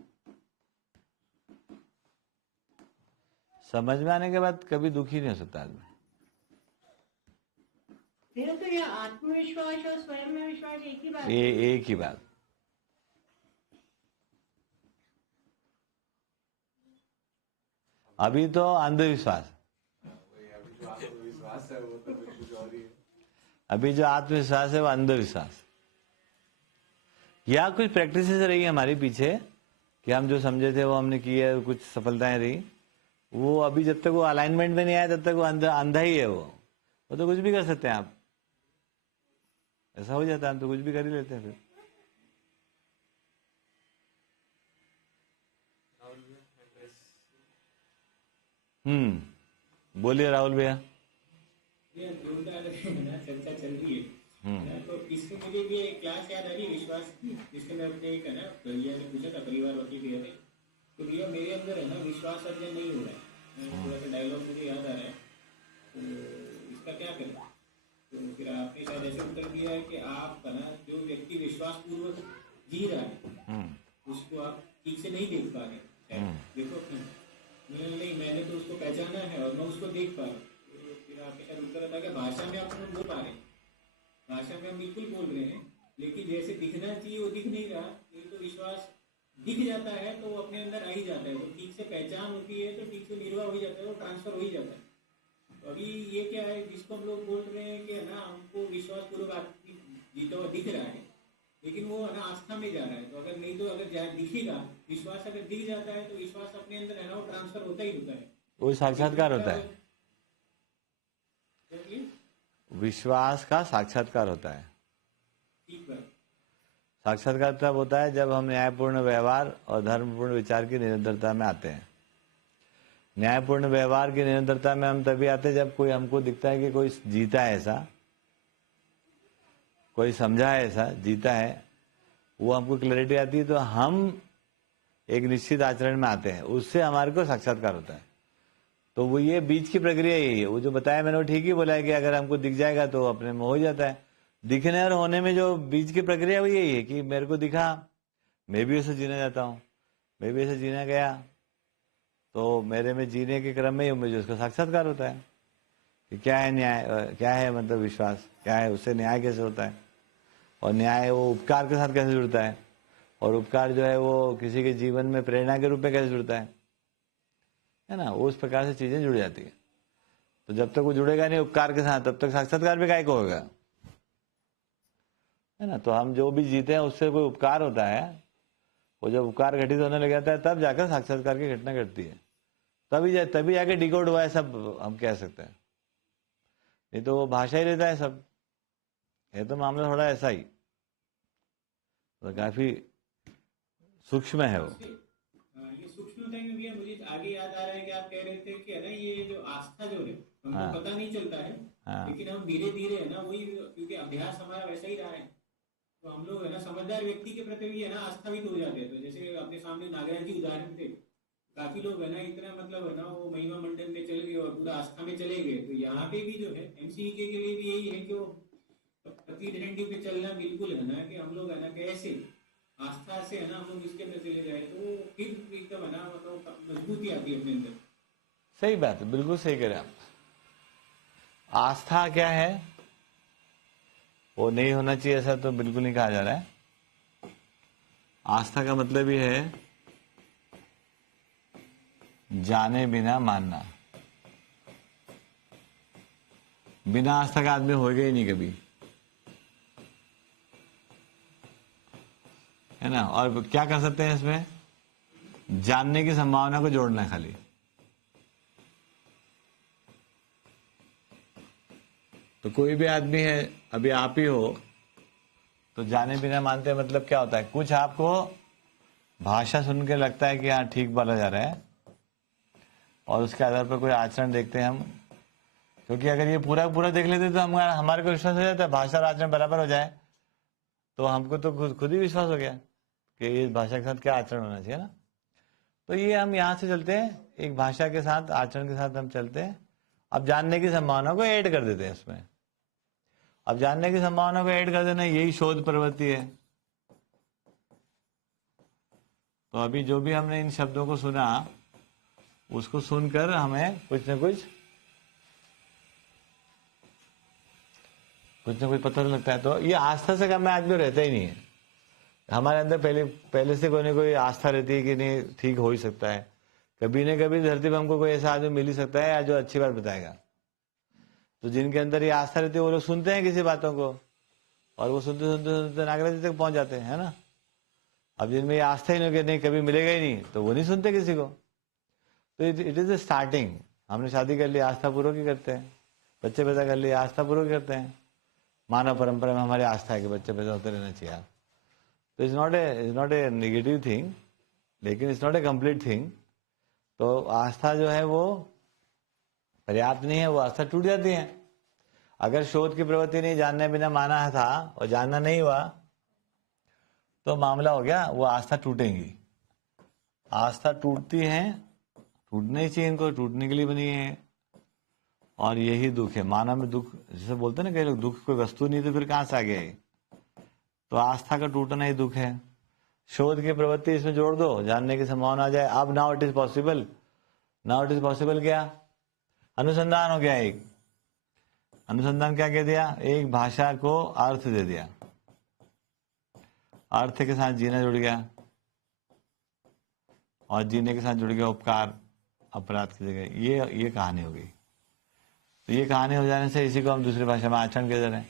समझ में आने के बाद कभी दुखी नहीं हो सकता आदमी। मेरा तो यह आत्मविश्वास और स्वयं में विश्वास एक ही बात है। ये एक ही बात। अभी तो अंधविश्वास, अभी जो आत्मविश्वास है वो अंधविश्वास, या कुछ प्रैक्टिसेस रही हमारी पीछे कि हम जो समझे थे वो हमने किए, कुछ सफलताएं रही। वो अभी जब तक वो अलाइनमेंट में नहीं आया तब तक वो अंधा ही है। वो तो कुछ भी कर सकते हैं आप, ऐसा हो जाता है, हम तो कुछ भी कर ही लेते हैं। फिर बोलिए राहुल भैया। ये जोरदार चर्चा चल रही है तो इससे मुझे भी एक क्लास याद आ रही है विश्वास की, जिसके मैं अपने एक है ना भैया ने पूछा था, परिवार वाकी भैया ने, तो भैया मेरे अंदर है ना विश्वास अर्जन नहीं हो रहा है। थोड़ा सा डायलॉग मुझे याद आ रहा है, तो इसका क्या करें? तो फिर आपने शायद ऐसे उत्तर दिया है कि आप है ना जो व्यक्ति विश्वास पूर्वक जी रहा है उसको आप ठीक से नहीं देख पा रहे। देखो नहीं, मैंने तो उसको पहचाना है और मैं उसको देख पा रहा हूँ। तो फिर आपके शायद उत्तर था कि भाषा में आप बोल पा रहे हैं, भाषा में हम बिल्कुल बोल रहे हैं, लेकिन जैसे दिखना चाहिए वो दिख नहीं रहा। ये तो विश्वास दिख जाता है तो वो अपने अंदर आ ही जाता है, वो ठीक से पहचान होती है तो ठीक से निर्वाह हो जाता है, वो ट्रांसफर हो ही जाता है। तो अभी ये क्या है जिसको हम लोग बोल रहे हैं कि है ना हमको विश्वास पूर्वक जीता हुआ दिख रहा है, लेकिन वो है ना आस्था में जा रहा है। तो अगर नहीं तो अगर दिखेगा विश्वास, अगर दिख जाता है तो विश्वास अपने अंदर है ना वो ट्रांसफर होता ही होता है, वो साक्षात्कार होता है। विश्वास का साक्षात्कार होता है। ठीक है। साक्षात्कार तब होता है जब हम न्यायपूर्ण व्यवहार और धर्मपूर्ण विचार की निरंतरता में आते हैं। न्यायपूर्ण व्यवहार की निरंतरता में हम तभी आते हैं जब कोई हमको दिखता है कि कोई जीता है, ऐसा कोई समझा है, ऐसा जीता है, वो हमको क्लैरिटी आती है तो हम एक निश्चित आचरण में आते हैं, उससे हमारे को साक्षात्कार होता है। तो वो ये बीच की प्रक्रिया यही है। वो जो बताया मैंने वो ठीक ही बोला है कि अगर हमको दिख जाएगा तो अपने में हो जाता है। दिखने और होने में जो बीच की प्रक्रिया वो यही है कि मेरे को दिखा, मैं भी ऐसे जीना चाहता हूँ, मैं भी ऐसे जीना गया, तो मेरे में जीने के क्रम में मुझे उसका साक्षात्कार होता है कि क्या है न्याय, क्या है मतलब विश्वास, क्या है, उससे न्याय कैसे होता है, और न्याय वो उपकार के साथ कैसे जुड़ता है, और उपकार जो है वो किसी के जीवन में प्रेरणा के रूप में कैसे जुड़ता है ना, उस प्रकार से चीजें जुड़ जाती है। तो जब तक वो जुड़ेगा नहीं उपकार के साथ तब तक साक्षात्कार भी काहे को होगा, है ना। तो हम जो भी जीते हैं उससे कोई उपकार होता है, वो जब उपकार घटित होने लग जाता है तब जाकर साक्षात्कार की घटना घटती है, तभी जाके डिकोड हुआ है सब हम कह सकते हैं। नहीं तो वो भाषा ही रहता है सब। ये तो मामला थोड़ा ऐसा ही, तो काफी सूक्ष्म है वो। ये सूक्ष्मता में भी है। मुझे आगे याद आ रहा है कि आप कह रहे थे कि है ना, ये जो आस्था जो है हमको हाँ। पता नहीं चलता है, हाँ। लेकिन हम धीरे धीरे है ना वही, क्योंकि अभ्यास हमारा वैसा ही रहा है, तो हम लोग है ना समझदार व्यक्ति के प्रति भी है ना आस्थावित हो जाते हैं। तो जैसे अपने सामने नागराज जी उदाहरण थे, काफी लोग है ना इतना मतलब है ना वो महिमा मंडल में चले गए और पूरा आस्था में चले गए। तो यहाँ पे भी जो है MCEK के लिए भी यही है कि वो प्रति डंडी पे चलना बिल्कुल है ना, कि हम लोग है ना कैसे आस्था से है ना हम लोग इसके अंदर चले जाए तो फिर एकदम है ना मतलब मजबूती आती है अपने अंदर। सही बात है, बिल्कुल सही कह रहे हैं आप। आस्था क्या है, वो नहीं होना चाहिए ऐसा तो बिल्कुल नहीं कहा जा रहा है। आस्था का मतलब ये है जाने बिना मानना। बिना आस्था का आदमी होएगा ही नहीं कभी, है ना। और क्या कर सकते हैं इसमें, जानने की संभावना को जोड़ना है खाली। तो कोई भी आदमी है, अभी आप ही हो, तो जाने बिना मानते मतलब क्या होता है, कुछ आपको भाषा सुन के लगता है कि हाँ ठीक बोला जा रहा है, और उसके आधार पर कोई आचरण देखते हैं हम। क्योंकि अगर ये पूरा पूरा देख लेते तो हम हमारे को विश्वास हो जाता है, भाषा और आचरण बराबर हो जाए तो हमको तो खुद ही विश्वास हो गया कि इस भाषा के साथ क्या आचरण होना चाहिए ना। तो ये हम यहाँ से चलते हैं, एक भाषा के साथ आचरण के साथ हम चलते हैं। अब जानने की संभावना को ऐड कर देते हैं इसमें। अब जानने की संभावना को ऐड कर देना, यही शोध प्रवृत्ति है। तो अभी जो भी हमने इन शब्दों को सुना, उसको सुनकर हमें कुछ न कुछ पता लगता है। तो ये आस्था से कम आदमी रहता ही नहीं है। हमारे अंदर पहले से कोई ना कोई आस्था रहती है कि नहीं ठीक हो ही सकता है, कभी न कभी धरती पर हमको कोई ऐसा आदमी मिल ही सकता है जो अच्छी बात बताएगा। तो जिनके अंदर ये आस्था रहती है वो लोग सुनते हैं किसी बातों को, और वो सुनते सुनते सुनते नागराज जी तक पहुंच जाते हैं, है ना। अब जिनमें ये आस्था ही नहीं कभी मिलेगा ही नहीं, तो वो नहीं सुनते किसी को। तो इट इज ए स्टार्टिंग। हमने शादी कर ली, आस्था पूर्वक ही करते हैं। बच्चे पैदा कर लिए, आस्था पूर्वक करते हैं। मानव परंपरा में हमारी आस्था है कि बच्चे पैदा होते रहना चाहिए। तो it's not a negative thing, लेकिन it's not a complete thing. तो आस्था जो है वो पर्याप्त नहीं है, वो आस्था टूट जाती है। अगर शोध की प्रवृत्ति नहीं, जानने बिना माना था और जानना नहीं हुआ, तो मामला हो गया, वो आस्था टूटेंगी। आस्था टूटती है, टूटना ही चाहिए, इनको टूटने के लिए बनी है। और यही दुख है मानव में। दुख जैसे बोलते हैं ना कई लोग, दुख कोई वस्तु नहीं तो फिर कहां से आ गया ये। तो आस्था का टूटना ही दुख है। शोध की प्रवृत्ति इसमें जोड़ दो, जानने की संभावना आ जाए। अब now it is possible. Now it is possible क्या, अनुसंधान हो गया। एक अनुसंधान क्या कह दिया, एक भाषा को अर्थ दे दिया, अर्थ के साथ जीना जुड़ गया, और जीने के साथ जुड़ गया उपकार अपराध की जगह। ये कहानी हो गई। तो ये कहानी हो जाने से इसी को हम दूसरी भाषा में आचरण कह रहे हैं।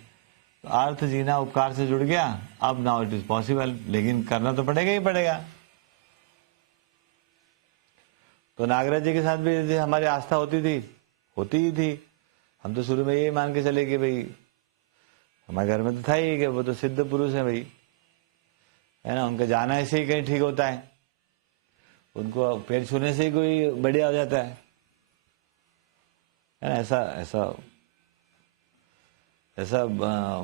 तो अर्थ जीना उपकार से जुड़ गया। अब नाउ इट इज पॉसिबल, लेकिन करना तो पड़ेगा ही पड़ेगा। तो नागराज जी के साथ भी हमारी आस्था होती ही थी। हम तो शुरू में ये मान के चले कि भाई हमारे घर में तो था ही कि वो तो सिद्ध पुरुष है भाई, है ना। उनका जाना ऐसे ही कहीं ठीक होता है, उनको पैर छूने से ही कोई बढ़िया हो जाता है ना। ऐसा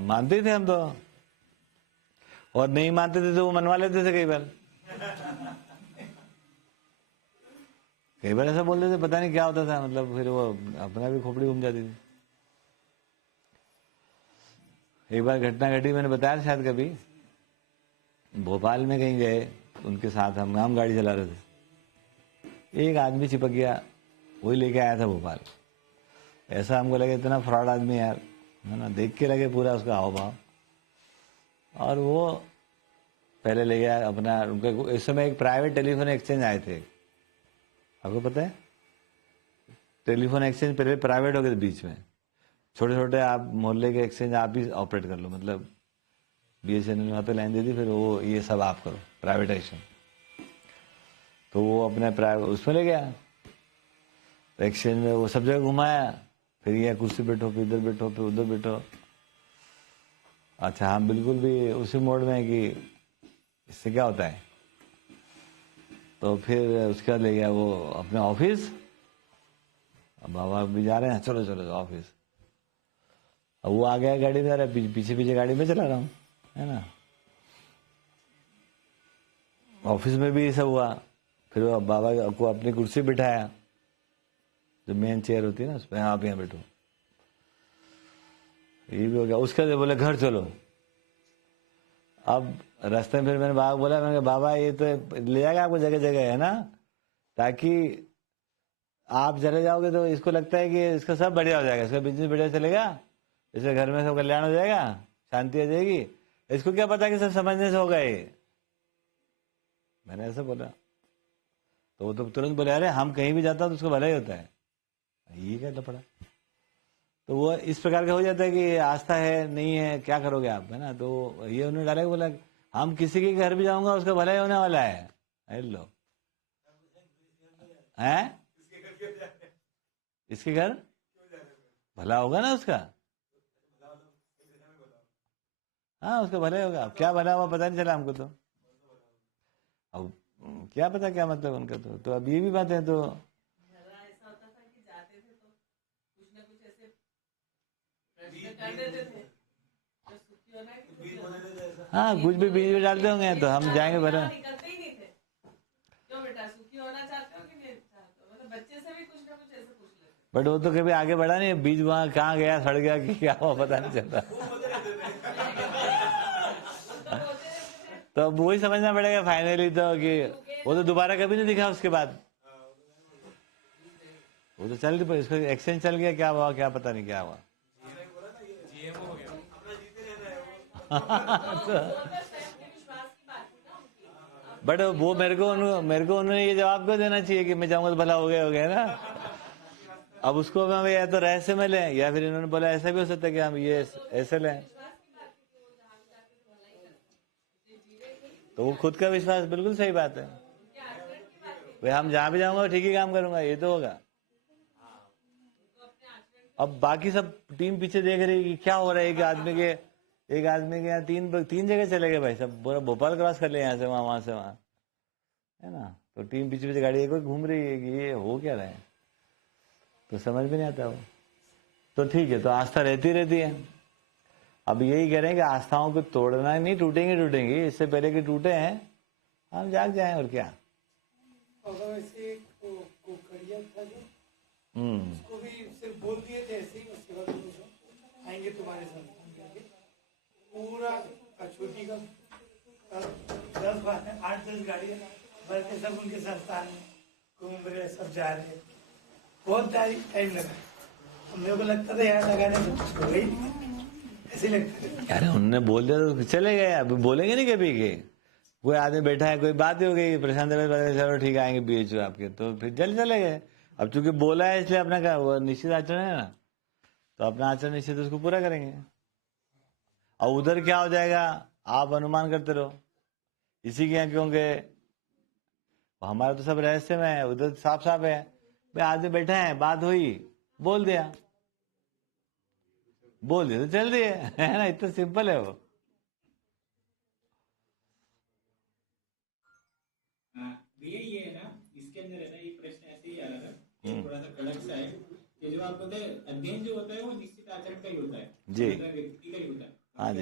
मानते थे हम तो, और नहीं मानते थे तो वो मनवा लेते थे। कई बार ऐसा बोलते थे, पता नहीं क्या होता था, मतलब फिर वो अपना भी खोपड़ी घूम जाती थी। एक बार घटना घटी, मैंने बताया शायद कभी, भोपाल में कहीं गए, उनके साथ हम गाड़ी चला रहे थे। एक आदमी चिपक गया, वही लेके आया था भोपाल। ऐसा हमको लगे इतना फ्रॉड आदमी यार, है ना। देख के लगे पूरा उसका हाव भाव। और वो पहले ले गया अपना, उनका इस समय एक प्राइवेट टेलीफोन एक्सचेंज आए थे, आपको पता है। टेलीफोन एक्सचेंज पहले प्राइवेट हो गए थे बीच में, छोटे छोटे। आप मोहल्ले के एक्सचेंज आप ही ऑपरेट कर लो, मतलब BSNL वहाँ पे लाइन दे दी, फिर वो ये सब आप करो प्राइवेटाइजेशन। तो वो अपने उसमें ले गया एक्सचेंज में, वो सब जगह घुमाया, फिर ये कुर्सी बैठो, फिर इधर बैठो, फिर उधर बैठो। अच्छा, हम बिल्कुल भी उसी मोड में है कि इससे क्या होता है, तो फिर उसके बाद ले गया वो अपने ऑफिस। अब बाबा भी जा रहे हैं, चलो चलो ऑफिस। अब वो आ गया गाड़ी में, पीछे पीछे गाड़ी में चला रहा हूँ, है ना। ऑफिस में भी ये सब हुआ। फिर वो बाबा को अपनी कुर्सी बिठाया, जो मेन चेयर होती है ना, उस पर, आप यहाँ बैठो। ये भी हो गया। उसके बाद बोले घर चलो। अब रास्ते में फिर मैंने बाबा को बोला, मैंने कहा बाबा ये तो ले जाएगा आपको जगह जगह, है ना, ताकि आप चले जाओगे तो इसको लगता है कि इसका सब बढ़िया हो जाएगा, इसका बिजनेस बढ़िया चलेगा, इसके घर में सब कल्याण हो जाएगा, शांति आ जाएगी। इसको क्या पता कि सब समझने से होगा ये। मैंने ऐसा बोला तो वो तो तुरंत बोले, अरे हम कहीं भी जाता तो उसको भला ही होता है। ये क्या लफड़ा। तो वो इस प्रकार का हो जाता है कि आस्था है नहीं है, क्या करोगे आप, है ना। तो ये उन्होंने डाला, बोला हम किसी के घर भी जाऊंगा उसका भला ही होने वाला है। हेलो हैं, इसके घर भला होगा ना उसका, हाँ उसका भला ही होगा। अब क्या भला हुआ पता नहीं चला हमको। तो अब क्या पता क्या मतलब उनका। तो अब ये भी बात है। तो ऐसा होता था कि जाते थे तो कुछ ना कुछ ऐसे प्रश्न कर देते थे, तो सुखी होना है कि दुखी होना है। हाँ कुछ भी बीज में डालते होंगे तो हम जाएंगे भला। निकलते ही नहीं थे, क्यों बेटा सुखी होना चाहते हो कि नहीं चाहते हो, मतलब बच्चे से भी कुछ ना कुछ ऐसे पूछ लेते। बट वो तो कभी आगे बढ़ा नहीं, बीज वहाँ कहाँ गया, सड़ गया कि क्या हुआ पता नहीं चलता। तो अब वही समझना पड़ेगा फाइनली तो, कि वो तो दोबारा कभी नहीं दिखा उसके बाद। वो तो चल रही, इसका एक्सचेंज चल गया, क्या हुआ क्या पता नहीं क्या हुआ। बट वो मेरे को उन्होंने ये जवाब क्यों देना चाहिए कि मैं जाऊंगा तो भला हो गया ना। अब उसको मैं या तो रहस्य में लें, या फिर इन्होंने बोला ऐसा भी हो सकता है कि हम ये ऐसे लें। तो वो खुद का विश्वास, बिल्कुल सही बात है भाई, हम जहां भी जाऊंगा ठीक ही काम करूंगा, ये तो होगा। अब बाकी सब टीम पीछे देख रही है कि क्या हो रहा है। एक आदमी के यहाँ तीन जगह चले गए भाई, सब पूरा भोपाल क्रॉस कर ले, यहाँ से वहां से वहां, है ना। तो टीम पीछे पीछे गाड़ी एक घूम रही है कि ये हो क्या रहा है, तो समझ में नहीं आता वो। तो ठीक है, तो आस्था रहती है। अब यही कह रहे हैं कि आस्थाओं को तोड़ना नहीं, टूटेंगे। इससे पहले कि टूटे हैं हम जाग जाएं, और क्या। वैसे कोकड़िया था जो, उसको भी सिर्फ बोल दिए थे ऐसे ही, उसके बाद आएंगे तुम्हारे साथ, पूरा छोटी का 8-10 गाड़ियाँ भर के सब उनके संस्थान में घूम रहे, सब जा रहे। बहुत टाइम लगा, मेरे को लगता था यहाँ लगाने में कुछ हो गई, ऐसे लगता था। अरे उन्होंने बोल दिया तो चले गए, अब बोलेंगे नहीं कभी के। कोई आदमी बैठा है, कोई बात ही हो गई, प्रशांत चलो ठीक आएंगे BHO आपके, तो फिर चले गए। अब चूंकि बोला है इसलिए अपना क्या वो निश्चित आचरण है ना, तो अपना आचरण निश्चित उसको पूरा करेंगे। और उधर क्या हो जाएगा आप अनुमान करते रहो, इसी के यहाँ क्योंकि हमारा तो सब रहस्य में है, उधर साफ साफ है भाई, आदमी बैठा है, बात हुई, बोल दिया तो चल रही है ना, इतना सिंपल है वो। भैया ये है ना, इसके अंदर है ना, ये प्रश्न ऐसे ही आ रहा था, थोड़ा सा कड़क सा है कि जो आपको अध्ययन जो होता है वो निश्चित आचरण का ही होता है जी, व्यक्ति का ही होता है। हाँ जी।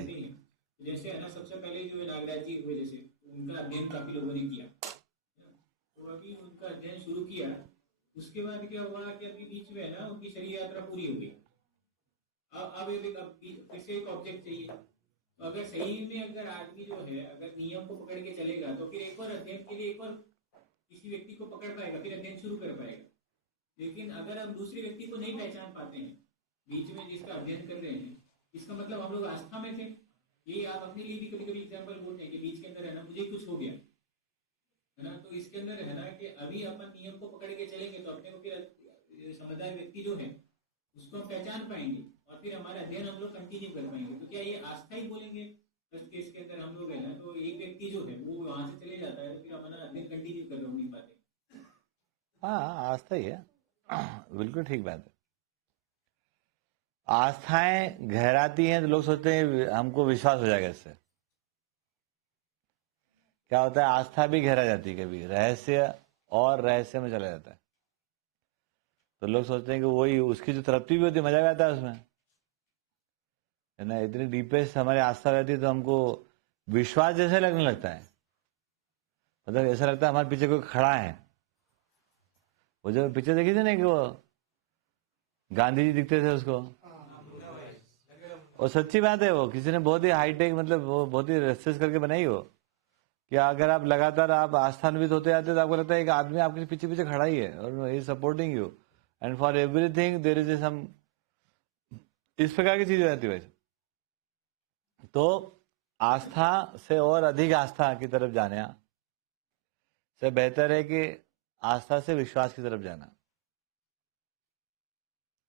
जैसे है ना, सबसे पहले जो नागराज जी हुए, जैसे उनका अध्ययन काफी लोगों ने किया, तो अभी उनका अध्ययन शुरू किया, उसके बाद क्या हुआ कि अभी बीच में है ना उनकी शरीर यात्रा पूरी हो गई। अब फिर से एक ऑब्जेक्ट चाहिए। तो अगर सही में अगर आदमी जो है अगर नियम को पकड़ के चलेगा तो फिर एक और अध्ययन के लिए एक और किसी व्यक्ति को पकड़ पाएगा, फिर अध्ययन शुरू कर पाएगा। लेकिन अगर हम दूसरे व्यक्ति को नहीं पहचान पाते हैं बीच में जिसका अध्ययन कर रहे हैं, इसका मतलब हम लोग आस्था में थे। ये आप अपने लिए भी कभी कभी एग्जाम्पल बोलते हैं कि बीच के अंदर है ना मुझे कुछ हो गया, है ना। तो इसके अंदर है ना कि अभी अपन नियम को पकड़ के चलेंगे तो अपने को फिर समझदार व्यक्ति जो है उसको हम पहचान पाएंगे और फिर हमारा अध्ययन हम लोग कंटिन्यू कर पाएंगे। तो क्या ये आस्था ही बोलेंगे फर्स्ट केस के अंदर हम लोग है ना, तो एक व्यक्ति जो है वो वहां से चले जाता है तो फिर हमारा अध्ययन कंटिन्यू कर नहीं पाते। हाँ आस्था ही है, बिल्कुल ठीक बात है। आस्थाएं गहराती हैं तो लोग सोचते हैं हमको विश्वास हो जाएगा इससे, क्या होता है, आस्था भी घेरा जाती है, कभी रहस्य और रहस्य में चला जाता है। तो लोग सोचते हैं कि वही उसकी जो तृप्ति भी होती है, मजा भी आता है उसमें, है ना। इतनी डीपेस्ट हमारी आस्था रहती है तो हमको विश्वास जैसे लगने लगता है, मतलब ऐसा लगता है हमारे पीछे कोई खड़ा है। वो जो पिक्चर देखी थी ना कि वो गांधी जी दिखते थे उसको, और सच्ची बात है, वो किसी ने बहुत ही हाईटेक, मतलब वो बहुत ही रिसर्च करके बनाई हो कि अगर आप लगातार आप आस्थान्वित होते जाते तो आपको लगता है एक आदमी आपके पीछे पीछे खड़ा ही है और ही supporting you, and for everything there is some, इस प्रकार की चीज हो जाती है। वैसे तो आस्था से और अधिक आस्था की तरफ जाने से बेहतर है कि आस्था से विश्वास की तरफ जाना,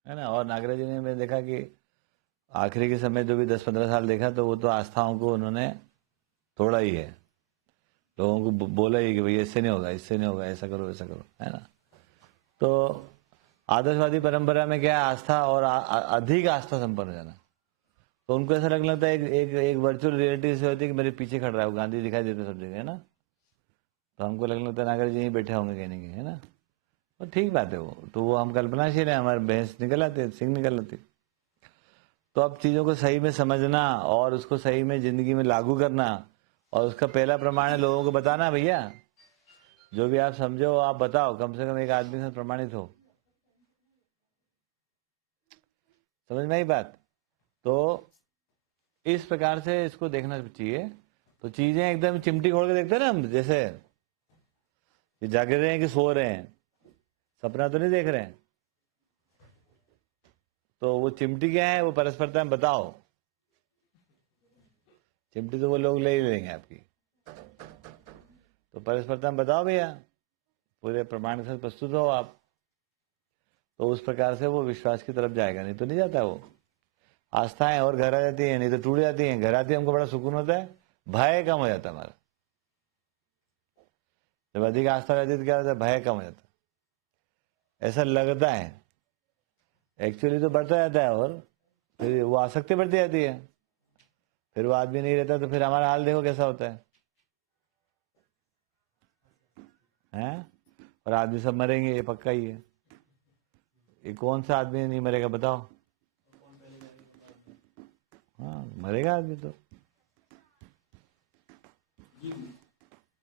है ना। और नागराज जी ने, मैंने देखा कि आखिरी के समय जो भी 10-15 साल देखा तो वो तो आस्थाओं को उन्होंने तोड़ा ही है, लोगों को बोला ही कि भाई इससे नहीं होगा, इससे नहीं होगा, ऐसा करो ऐसा करो, है ना। तो आदर्शवादी परंपरा में क्या है, आस्था और अधिक आस्था संपन्न हो जाना। तो उनको ऐसा लगने लगता है एक वर्चुअल रियलिटी से होती है कि मेरे पीछे खड़ रहा है, गांधी दिखाई देते सब जगह, है ना। तो हमको लगने लगता है नागर जी यहीं बैठे होंगे कहीं ना कहीं, है ना। और ठीक बात है वो, तो वो हम कल्पनाशील है, हमारे भैंस निकल आते हैं, सिंह निकल आती। तो अब चीज़ों को सही में समझना और उसको सही में जिंदगी में लागू करना, और उसका पहला प्रमाण है लोगों को बताना, भैया जो भी आप समझो आप बताओ, कम से कम एक आदमी से प्रमाणित हो, समझ में आई बात। तो इस प्रकार से इसको देखना चाहिए। तो चीजें एकदम चिमटी खोल के देखते हैं ना हम, जैसे ये जागे रहे हैं कि सो रहे हैं, सपना तो नहीं देख रहे हैं। तो वो चिमटी क्या है, वो परस्परता में बताओ, चिमटी तो वो लोग ले ही लेंगे आपकी, तो परस्परता में बताओ भैया, पूरे प्रमाण के साथ प्रस्तुत हो आप, तो उस प्रकार से वो विश्वास की तरफ जाएगा, नहीं तो नहीं जाता वो। आस्थाएं और घर आ जाती है, नहीं तो टूट जाती हैं। घर आती है हमको बड़ा सुकून होता है, भय कम हो जाता है हमारा। जब अधिक आस्था रहती है तो क्या होता है, भय कम हो जाता है, ऐसा लगता है, एक्चुअली तो बढ़ता जाता है, और फिर वो आसक्ति बढ़ती जाती है, फिर वो आदमी नहीं रहता, तो फिर हमारा हाल देखो कैसा होता है, हैं? और आदमी सब मरेंगे, ये पक्का ही है। ये कौन सा आदमी नहीं मरेगा बताओ? हाँ, मरेगा आदमी तो।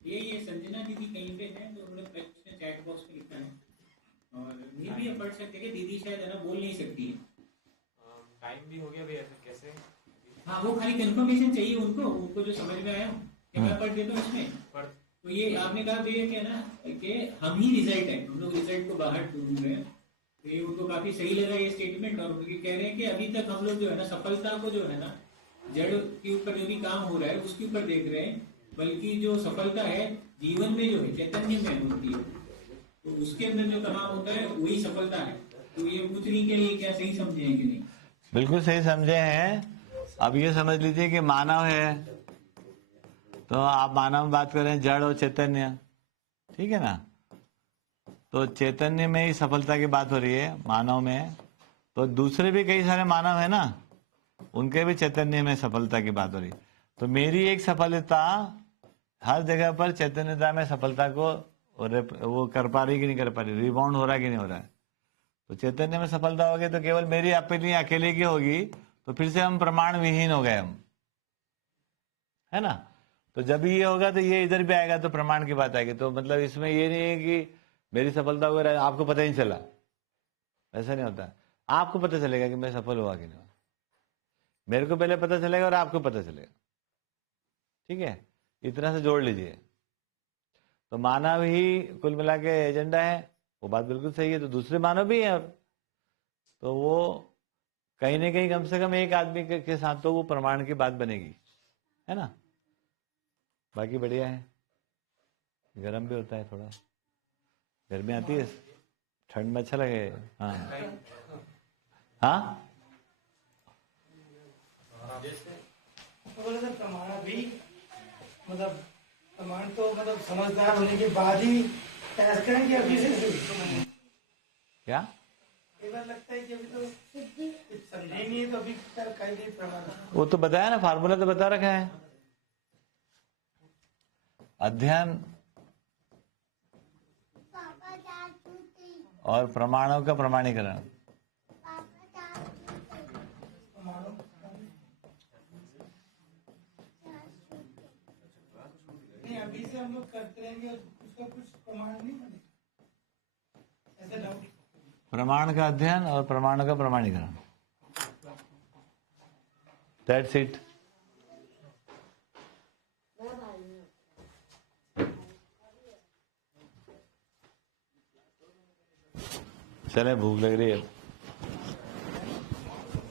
ये संजना दीदी कहीं पे है तो उन्होंने प्रश्न चैट बॉक्स में लिखा है, और ये भी पढ़ सकते कि दीदी शायद है ना बोल नहीं सकती है। टाइम भी हो गया भैया, फिर कैसे? हाँ, वो खाली कंफर्मेशन चाहिए उनको जो समझ में आया कि मैं पढ़ देता हूँ इसमें। तो ये आपने कहा भैया क्या ना कि हम ही रिजल्ट है, हम लोग रिजल्ट को बाहर ढूंढ रहे हैं। तो ये उनको काफी सही लगा ये स्टेटमेंट, और उनके कह रहे हैं कि अभी तक हम लोग जो है ना सफलता को जो है ना जड़ के ऊपर जो भी काम हो रहा है उसके ऊपर देख रहे हैं, बल्कि जो सफलता है जीवन में जो है चैतन्य में होती है, तो उसके अंदर जो तमाम होता है वही सफलता है। तो ये पूछ रही के लिए क्या सही समझे हैं कि नहीं? बिल्कुल सही समझे हैं। अब ये समझ लीजिए कि मानव है, तो आप मानव में बात करें, जड़ और चैतन्य, ठीक है ना। तो चैतन्य में ही सफलता की बात हो रही है, मानव में। तो दूसरे भी कई सारे मानव है ना, उनके भी चैतन्य में सफलता की बात हो रही है। तो मेरी एक सफलता हर जगह पर चैतन्यता में सफलता को वो कर पा रही कि नहीं कर पा रही, रिबाउंड हो रहा है कि नहीं हो रहा है। तो चैतन्य में सफलता होगी तो केवल मेरी अपनी अकेले की होगी, तो फिर से हम प्रमाण विहीन हो गए हम, है ना। तो जब ये होगा तो ये इधर भी आएगा तो प्रमाण की बात आएगी। तो मतलब इसमें ये नहीं है कि मेरी सफलता वगैरह आपको पता ही नहीं चला, ऐसा नहीं होता। आपको पता चलेगा कि मैं सफल हुआ कि नहीं, मेरे को पहले पता चलेगा और आपको पता चलेगा, ठीक है। इतना से जोड़ लीजिए। तो मानव ही कुल मिला के एजेंडा है, वो बात बिल्कुल सही है। तो दूसरे मानव भी है, तो वो कहीं ना कहीं कम से कम एक आदमी के साथ तो वो प्रमाण की बात बनेगी, है ना। बाकी बढ़िया है, गर्म भी होता है थोड़ा, गर्मी आती है, ठंड में अच्छा लगे। हाँ हाँ, बोले सर प्रमाण भी मतलब प्रमाण तो मतलब समझदार होने के बाद ही तैयार करें कि अभी से क्या एक बार लगता है कि अभी तो समझेंगे तो अभी कहीं नहीं प्रमाण। वो तो बताया ना, फार्मूला तो बता रखा है। अध्ययन और प्रमाणों का प्रमाणीकरण। नहीं, अभी से हम लोग करते रहेंगे, उसका कुछ प्रमाण नहीं बनेगा, ऐसा डाउट। प्रमाण का अध्ययन और प्रमाणों का प्रमाणीकरण, दैट्स इट। चले, भूख लग रही है।